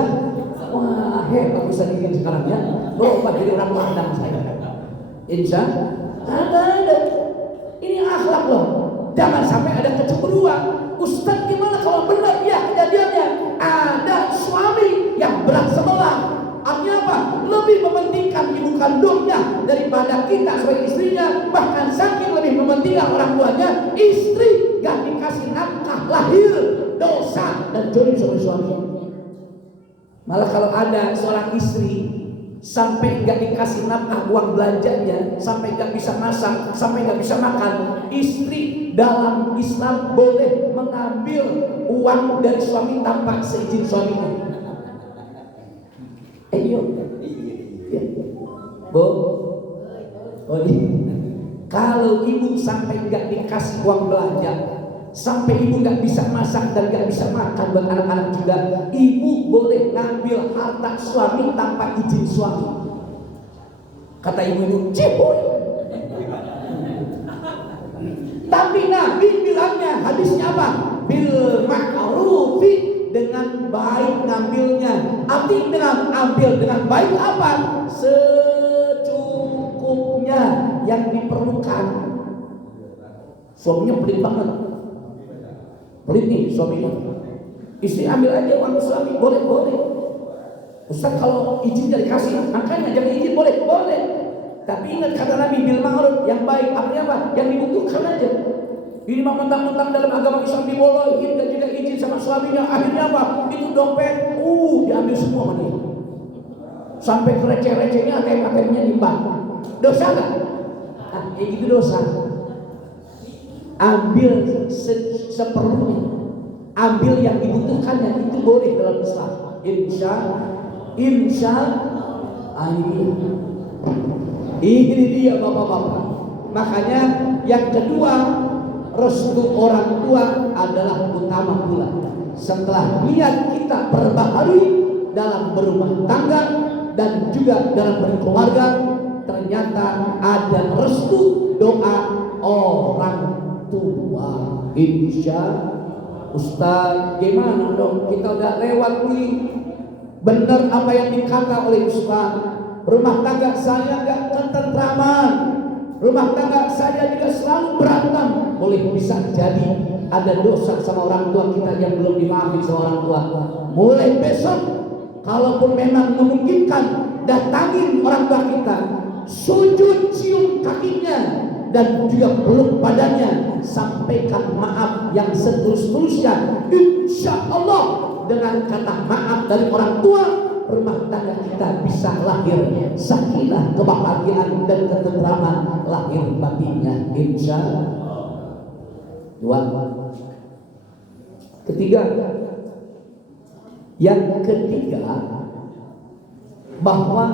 wah, hebat bisa bikin sekarang ya. Berubah jadi orang Padang saya. Insya, ada. Ini akhlak loh. Jangan sampai ada kecemburuan. Ustaz, gimana kalau benar ya kejadiannya? Ada suami yang berat sebelah. Artinya apa? Lebih mementingkan ibu kandungnya daripada kita sebagai istrinya. Bahkan saking lebih mementingkan orang tuanya, istri gak dikasih nafkah lahir, dosa dan jodoh sama suami. Malah kalau ada seorang istri sampai gak dikasih nafkah uang belanjanya, sampai gak bisa masak, sampai gak bisa makan, istri dalam Islam boleh mengambil uang dari suami tanpa seizin suaminya. Iya. Bu, oh iya. Kalau ibu sampai gak dikasih uang belanja, sampai ibu gak bisa masak dan gak bisa makan buat anak-anak juga, ibu boleh ngambil harta suami tanpa izin suami. Kata ibu, cipuy. Tapi Nabi bilangnya, hadisnya apa? Bil ma'rufi, dengan baik ngambilnya. Arti dengan ambil dengan baik apa? Secukupnya yang diperlukan. Suaminya pelit banget. Pelit nih suaminya. Istri ambil aja uang suami, boleh. Ustaz kalau izin dari kasih, makanya jangan izin boleh. Tapi ingat kata Nabi bil ma'ruf, yang baik. Artinya apa? Yang dibutuhkan aja. Ini mah mentang-mentang dalam agama Islam dibolehin dan juga izin sama suaminya. Akhirnya apa? Itu dompet, diambil semua sama dia. Sampai ke receh-recehnya ATM-nya dimbang. Dosa nggak? Nah, kayak gitu dosa. Ambil seperlunya, ambil yang dibutuhkannya, itu boleh dalam Islam. Insya ini dia bapak-bapak. Makanya yang kedua, restu orang tua adalah utama pula. Setelah niat kita perbaharui dalam berumah tangga dan juga dalam berkeluarga, ternyata ada restu doa orang tua. Insya Ustaz, gimana dong? Kita udah lewat nih. Benar apa yang dikata oleh Ustaz. Rumah tangga saya gak ketentraman. Rumah tangga saya juga selalu berantem. Boleh bisa jadi ada dosa sama orang tua kita yang belum dimaafin sama orang tua. Mulai besok, kalaupun memang memungkinkan, datangin orang tua kita, sujud cium kakinya dan juga peluk badannya, sampaikan maaf yang setulus-tulusnya. Insya Allah dengan kata maaf dari orang tua, rumah tangga kita bisa lahir sakinah, kebahagiaan dan ketentraman lahir batinnya. Insya Allah. Yang ketiga, bahwa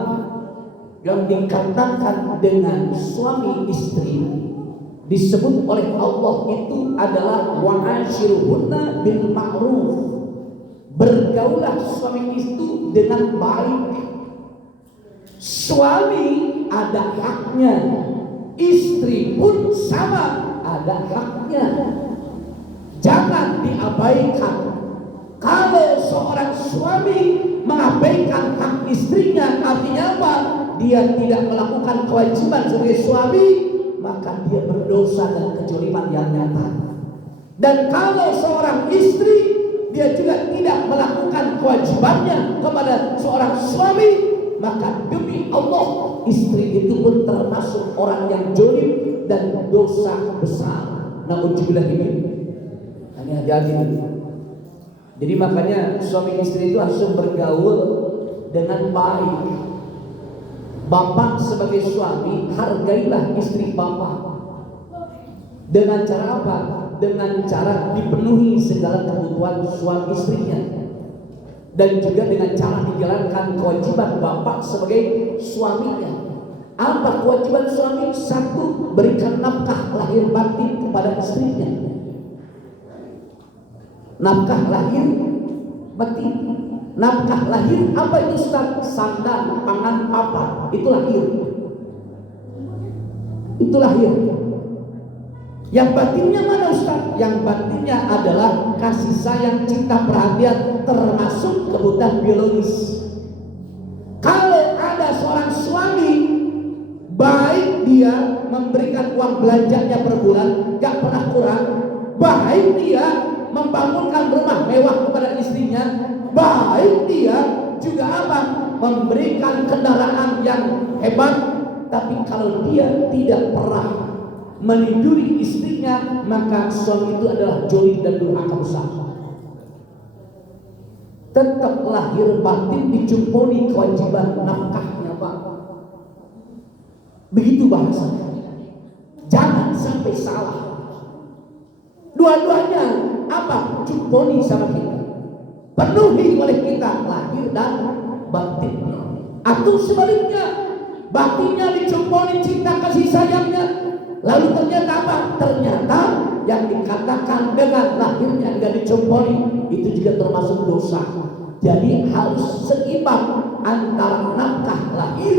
yang dikatakan dengan suami istri disebut oleh Allah itu adalah wa'ashiruhunna bil ma'ruf. Bergaulah suami itu dengan baik. Suami ada haknya, istri pun sama ada haknya. Jangan diabaikan. Kalau seorang suami mengabaikan hak istrinya, artinya apa? Dia tidak melakukan kewajiban sebagai suami, maka dia berdosa dan kejoliman yang nyata. Dan kalau seorang istri dia juga tidak melakukan kewajibannya kepada seorang suami, maka demi Allah istri itu pun termasuk orang yang jolim dan dosa besar. Na'udzubillah ini. Ini hati-hati. Jadi makanya suami istri itu harus bergaul dengan baik. Bapak sebagai suami, hargailah istri bapak. Dengan cara apa? Dengan cara dipenuhi segala kebutuhan suami istrinya, dan juga dengan cara menjalankan kewajiban bapak sebagai suaminya. Apa kewajiban suami? Satu, berikan nafkah lahir batin kepada istrinya. Nafkah lahir batin. Nafkah lahir apa itu Ustaz? Sandang, pangan, papan, itu lahir. Itu lahir. Yang batinnya mana Ustaz? Yang batinnya adalah kasih sayang, cinta, perhatian, termasuk kebutuhan biologis. Kalau ada seorang suami baik, dia memberikan uang belanjanya per bulan, gak pernah kurang. Baik dia membangunkan rumah mewah kepada istrinya. Baik dia juga apa? Memberikan kendaraan yang hebat. Tapi kalau dia tidak pernah melindungi istrinya, maka suami itu adalah jolim dan durhaka besar. Tetap lahir batin dicumpuni kewajiban nafkahnya, Pak. Begitu bahasanya. Jangan sampai salah. Dua-duanya apa? Cumpuni sama kita, penuhi oleh kita lahir dan batin. Atau sebaliknya, batinnya dicumpuni cinta kasih sayangnya, lalu ternyata apa? Ternyata yang dikatakan dengan lahirnya enggak dicumpuni, itu juga termasuk dosa. Jadi harus seimbang antara nafkah lahir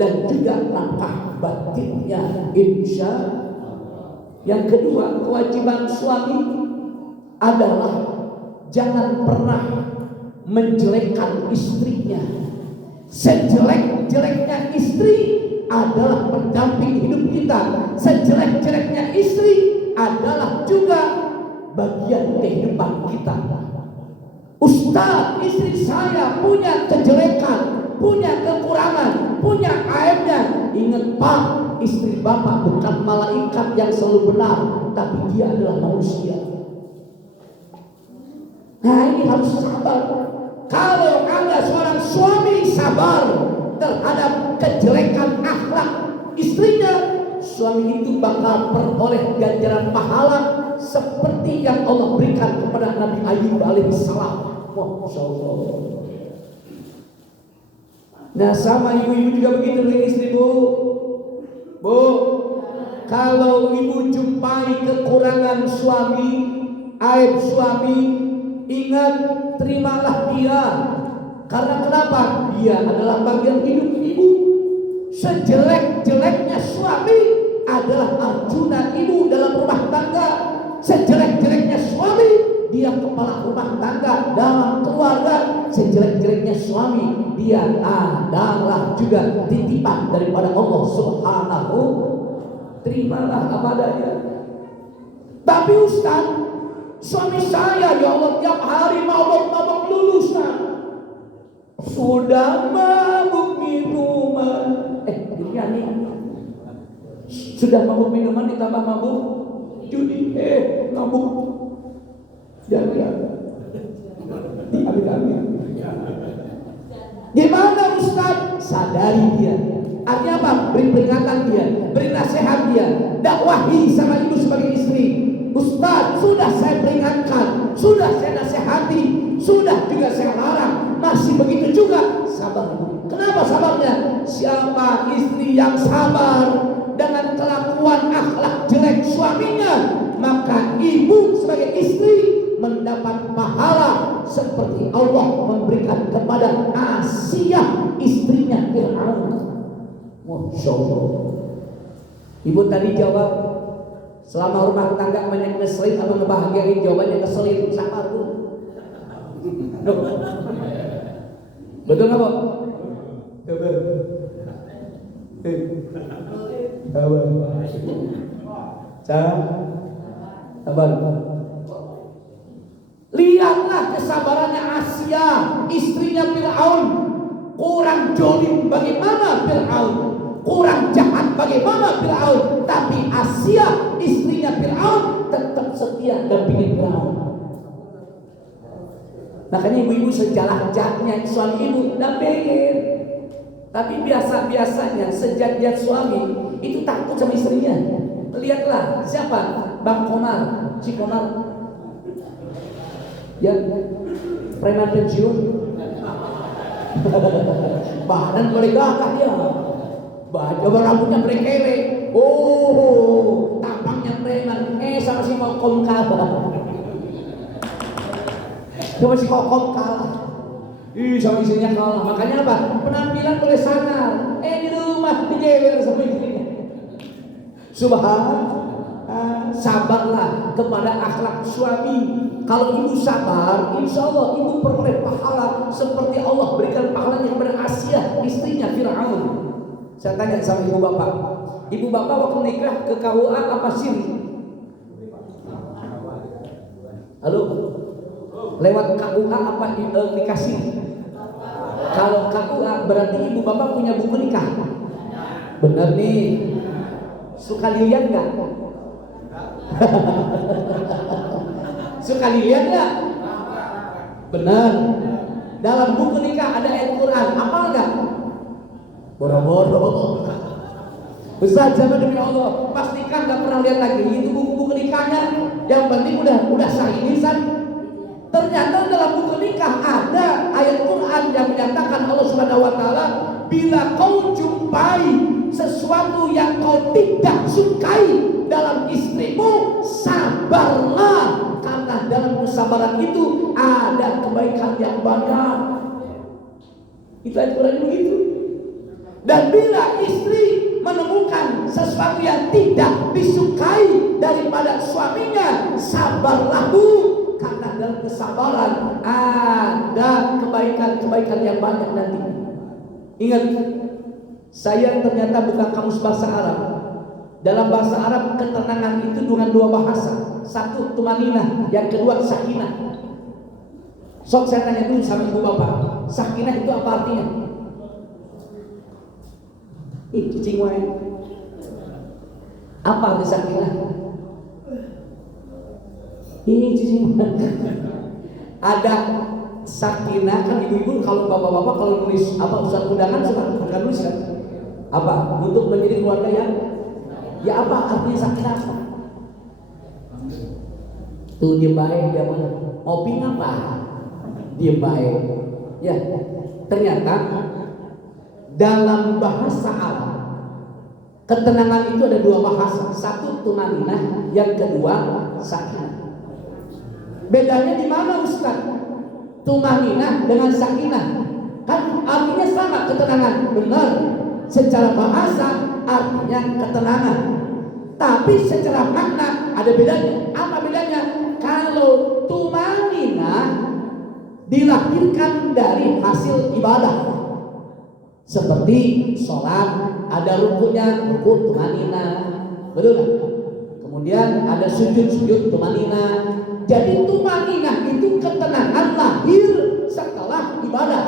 dan juga nafkah batinnya. Insya Allah. Yang kedua, kewajiban suami adalah jangan pernah menjelekkan istrinya. Sejelek-jeleknya istri adalah pendamping hidup kita. Sejelek-jeleknya istri adalah juga bagian kehidupan kita. Ustaz, istri saya punya kejelekan, punya kekurangan, punya aibnya. Ingat Pak, istri Bapak bukan malaikat yang selalu benar, tapi dia adalah manusia. Nah, ini harus sabar. Kalau Anda seorang suami sabar terhadap kejelekan akhlak istrinya, suami itu bakal peroleh ganjaran pahala seperti yang Allah berikan kepada Nabi Ayub alaihissalam. Masya Allah. Nah, sama ibu-ibu juga begitu dengan istri, Bu. Bu, kalau ibu jumpai kekurangan suami, aib suami, ingat, terimalah dia. Karena kenapa? Dia adalah bagian hidup ibu. Sejelek-jeleknya suami adalah Arjuna ibu dalam rumah tangga. Sejelek-jeleknya suami, dia kepala rumah tangga dalam keluarga. Sejelek-jeleknya suami, dia adalah juga titipan daripada Allah Subhanahu. Terimalah apa adanya. Tapi Ustaz, suami saya ya Allah tiap hari mabok-mabok dulu Ustaz. Sudah mabuk minuman. Nih. Sudah mabuk minuman ditambah mabuk judi. Mabuk. Jangan. Diambil. Gimana Ustaz? Sadari dia. Artinya apa? Beri peringatan dia, beri nasihat dia, dakwahi sama ibu sebagai istri. Ustaz, sudah saya peringatkan, sudah saya nasihati, sudah juga saya larang, masih begitu juga. Sabar. Kenapa sabarnya? Siapa istri yang sabar dengan kelakuan akhlak jelek suaminya, maka ibu sebagai istri mendapat pahala seperti Allah memberikan kepada Asiyah istrinya Fir'aun. Masya Allah. Ibu tadi jawab, selama rumah tangga banyak ngeselin atau ngebahagiain, jawabannya ngeselin. Sabar Bu. Betul nggak, Pak? Sabar. Lihatlah kesabarannya Asia, istrinya Fir'aun. Kurang jolim bagaimana Fir'aun, kurang jahat bagaimana Fir'aun, tapi Asia, istrinya Fir'aun, tetap setia dampingin Fir'aun. Makanya ibu-ibu sejalah-jahatnya suami ibu dampingin. Tapi biasanya sejat-jat suami itu takut sama istrinya. Lihatlah siapa? Bang Komar, si Komar, ya, preman pensiun. Badan boleh gagah dia, coba rambutnya brekele, tampangnya preman, sama si Kokom kalah, coba si Kokom kalah, sama istrinya kalah. Makanya apa? Penampilan boleh sangar, di rumah dijewer sama istrinya. Subhanallah. Sabarlah kepada akhlak suami. Kalau ibu sabar, insya Allah ibu peroleh pahala seperti Allah berikan pahalanya kepada Asia, istrinya Fir'aun. Saya tanya sama ibu bapak waktu nikah ke KUA apa siri? Halo? Lewat KUA apa nikah siri? Kalau KUA berarti ibu bapak punya buku nikah. Benar nih. Suka dilihat nggak? Suka dilihat nggak? Benar. Dalam buku nikah ada ayat Quran. Hafal nggak? Boro-boro. Ustaz, jangan demi Allah, pastikan nggak pernah lihat lagi. Itu buku-buku nikahnya. Yang penting udah sah inisan. Ternyata dalam buku nikah ada ayat Quran yang menyatakan Allah Subhanahu Wa Taala, bila kau jumpai sesuatu yang kau tidak sukai dalam istrimu, sabarlah, karena dalam kesabaran itu ada kebaikan yang banyak. Itu ayat Quran begitu. Dan bila istri menemukan sesuatu yang tidak disukai daripada suaminya, sabarlah Bu, karena dalam kesabaran ada kebaikan-kebaikan yang banyak nanti. Ingat, saya ternyata bukan kamus bahasa Arab. Dalam bahasa Arab ketenangan itu dengan dua bahasa. Satu tumaninah, yang kedua sakinah. Sok saya tanya dulu sama ibu bapak, sakinah itu apa artinya? Ih, cicing wae. Apa arti sakinah? Ini cicing. Ada sakinah kan ibu-ibu, kalau bapak-bapak kalau nulis apa usaha undangan suka nulis kan? Apa? Untuk menjadi keluarga yang ya apa artinya sakinah apa? Tuh dia baik, dia mana? Ngopi apa? Dia baik. Ya, ternyata dalam bahasa Arab ketenangan itu ada dua bahasa. Satu tumaninah, yang kedua sakinah. Bedanya di mana Ustaz? Tumaninah dengan sakinah kan artinya sama, ketenangan. Benar. Secara bahasa artinya ketenangan. Tapi secara makna ada bedanya. Apa bedanya? Kalau tumaninah dilahirkan dari hasil ibadah, seperti sholat ada rukunya, ruku tumanina, betul kan? Kemudian ada sujud tumanina. Jadi tumanina itu ketenangan lahir setelah ibadah.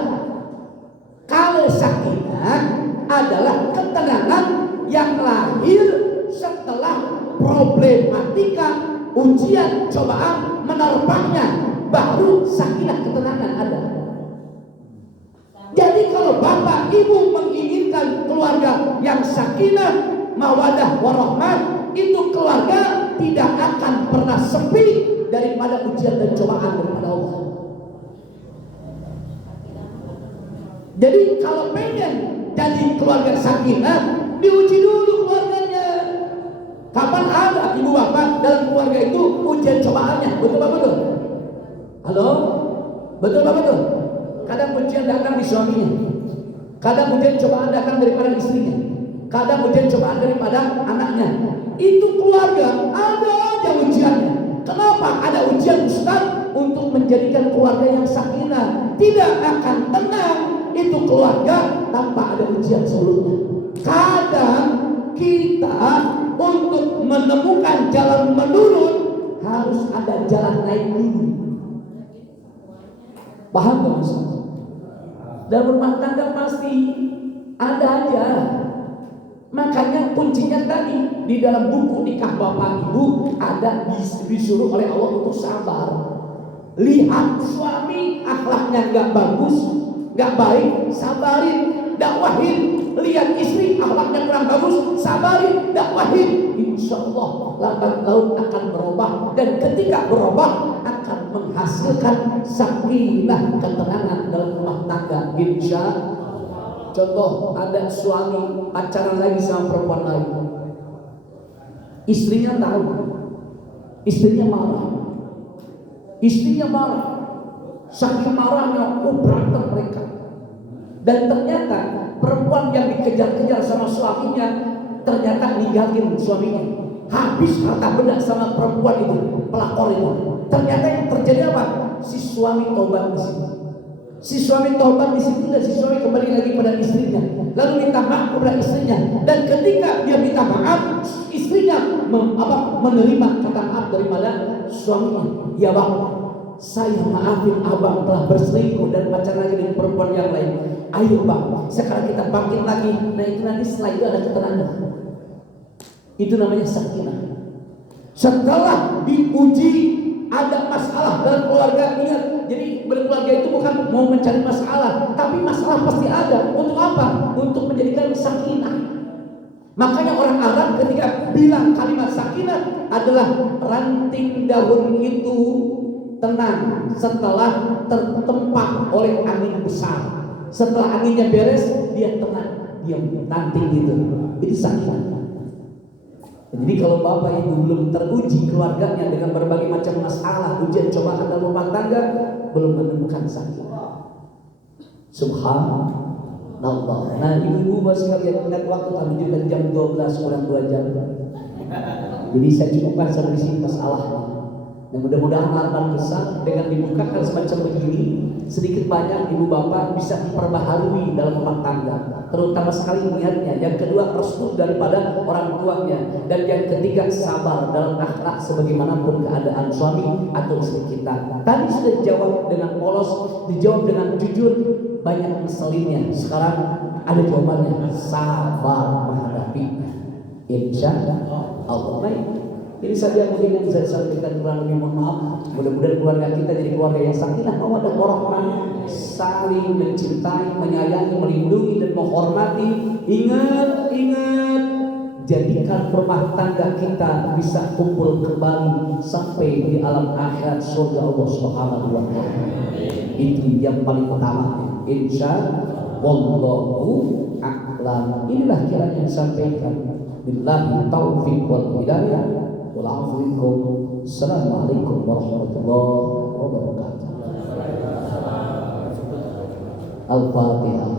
Kalau sakinah adalah ketenangan yang lahir setelah problematika, ujian, cobaan menerpanya, baru sakinah ketenangan ada. Jadi kalau bapak ibu menginginkan keluarga yang sakinah, mawadah, warahmah, itu keluarga tidak akan pernah sepi daripada ujian dan cobaan daripada Allah. Jadi kalau pengen jadi keluarga sakinah, diuji dulu keluarganya. Kapan ada ibu bapak dalam keluarga itu ujian cobaannya? Betul apa betul? Halo? Betul apa betul? Kadang ujian datang di suaminya, kadang ujian cobaan datang daripada istrinya, kadang ujian cobaan daripada anaknya. Itu keluarga ada aja ujiannya. Kenapa ada ujian Ustaz? Untuk menjadikan keluarga yang sakinah. Tidak akan tenang itu keluarga tanpa ada ujian sebelumnya. Kadang kita untuk menemukan jalan menurun harus ada jalan naik dulu. Paham gak Ustaz? Dalam rumah tangga pasti ada aja. Makanya kuncinya tadi di dalam buku nikah bapak ibu ada disuruh oleh Allah untuk sabar. Lihat suami akhlaknya gak bagus, gak baik, sabarin, dakwahin. Lihat istri akhlaknya kurang bagus, sabarin, dakwahin. Insya Allah lambat laun akan berubah, dan ketika berubah akan menghasilkan sakinah, ketenangan dalam rumah tangga. Insya Allah. Contoh, ada suami pacaran lagi sama perempuan lain, istrinya tahu, istrinya marah, saking marahnya berantem mereka. Dan ternyata perempuan yang dikejar-kejar sama suaminya ternyata ninggalin suaminya, habis harta benda sama perempuan itu, pelakor itu. Ternyata yang terjadi apa? Si suami tobat di situ. Si suami tobat di situ dan si suami kembali lagi pada istrinya, lalu minta maaf kepada istrinya. Dan ketika dia minta maaf, istrinya menerima kata maaf daripada suaminya. Ya bang, saya maafin abang telah berselingkuh dan pacaran lagi dengan perempuan yang lain. Ayo bang, sekarang kita bangkit lagi. Nah itu nanti setelah itu ada ketenangan. Itu namanya sakinah. Setelah diuji ada masalah dalam keluarga, ingat, jadi berkeluarga itu bukan mau mencari masalah, tapi masalah pasti ada. Untuk apa? Untuk menjadikan sakinah. Makanya orang Arab ketika bilang kalimat sakinah adalah ranting daun itu tenang setelah tertempa oleh angin besar. Setelah anginnya beres, dia tenang, dia ranting gitu. Itu sakinah. Jadi kalau bapak ibu belum teruji keluarganya dengan berbagai macam masalah, ujian cobaan dalam rumah tangga, belum menemukan sakinah. Subhanallah. Nah ibu-ibu sekalian, ingat waktu menunjukkan jam 12 kurang 2 jam. Jadi saya cukupkan sampai di sini masalahnya. Dan mudah-mudahan harapan besar dengan dibukakan semacam begini, sedikit banyak ibu bapak bisa diperbaharui dalam rumah tangga, terutama sekali niatnya. Yang kedua, restu daripada orang tuanya. Dan yang ketiga, sabar dalam akhlak sebagaimanapun keadaan suami atau istri kita. Tadi sudah dijawab dengan polos, dijawab dengan jujur, banyak ngeselinnya. Sekarang ada jawabannya, sabar menghadapinya. Insya Allah. Baik. Ini saja mungkin yang bisa disampaikan, kurang lebih mohon maaf. Mudah-mudahan keluarga kita jadi keluarga yang sakinah mawaddah warahmah, saling mencintai, menyayangi, melindungi dan menghormati. Ingat, jadikan rumah tangga kita bisa kumpul kembali sampai di alam akhirat surga Allah Subhanahu wa taala. Itu yang paling utama. Insya wallahu a'lam. Inilah kiranya yang disampaikan. Billahi taufiq wal hidayah. Assalamualaikum warahmatullahi wabarakatuh. Al-Fatihah.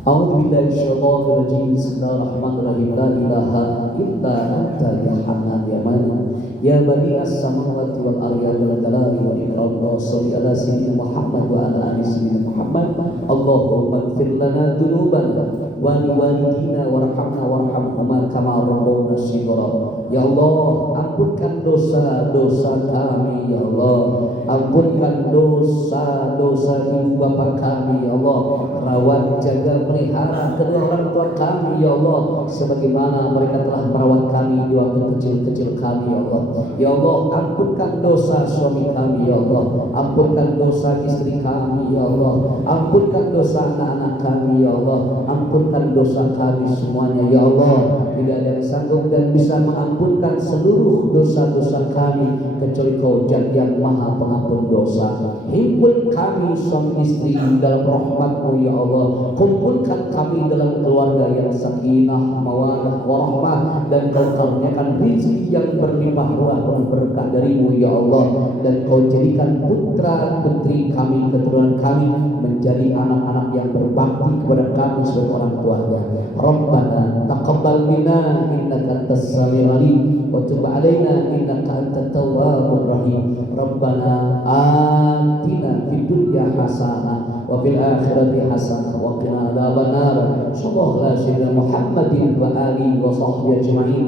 A'udzu billahi minasyaitonir rajim. Bismillahirrahmanirrahim. La ilaha illa anta ya Hannan ya Manan ya bani as-samawati wal ardi wal jalali wal ikram. Shalli ala sayyidina Muhammad wa ala ali sayyidina Muhammad. Allahumma ighfir lana dzunubana wa li walidina warhamna warhamhuma kama rabbawna shighara. Ya Allah, ampunkan dosa-dosa kami ya Allah. Ampunkan dosa-dosa ibu bapa kami ya Allah. Rawat, jaga, pelihara kedua orang tua kami ya Allah, sebagaimana mereka telah merawat kami di waktu kecil-kecil kami ya Allah. Ya Allah, ampunkan dosa suami kami ya Allah. Ampunkan dosa istri kami ya Allah. Ampunkan dosa anak-anak kami ya Allah. Ampunkan dosa kami semuanya ya Allah. Tidak ada yang sanggup dan bisa mengampunkan seluruh dosa-dosa kami kecuali Kau Zat yang Maha Pengampun dosa. Himpun kami suami istri dalam rahmat-Mu ya Allah. Kumpulkan kami dalam keluarga yang sakinah, mawaddah, warahmah, dan Kau karuniakan rezeki yang berlimpah ruah dan berkah dari-Mu ya Allah. Dan Kau jadikan putra putri kami, keturunan kami menjadi anak-anak yang berbakti kepada kami sebagai orang tuanya. Rabbana taqabbal minna innaka antas samiul alim wa tub alaina innaka antat tawwabur rahim. Rabbana atina fid dunya hasanah wa fil akhirati hasanah wa qina adzabannar. Sallallahu ala sayyidina Muhammadin wa alihi wa sahbihi ajma'in.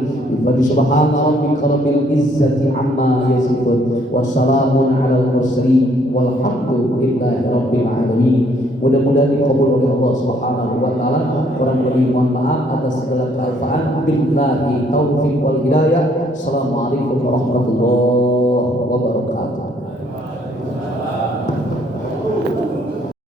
Subhana rabbika rabbil izzati amma yasifun wa salamun alal mursalin walhamdulillahi rabbil alamin. Mudah-mudahan dikabul oleh Allah Subhanahu wa taala. Kurang lebih mohon maaf atas segala kealpaan. Billahi taufiq wal hidayah. Assalamualaikum warahmatullahi wabarakatuh.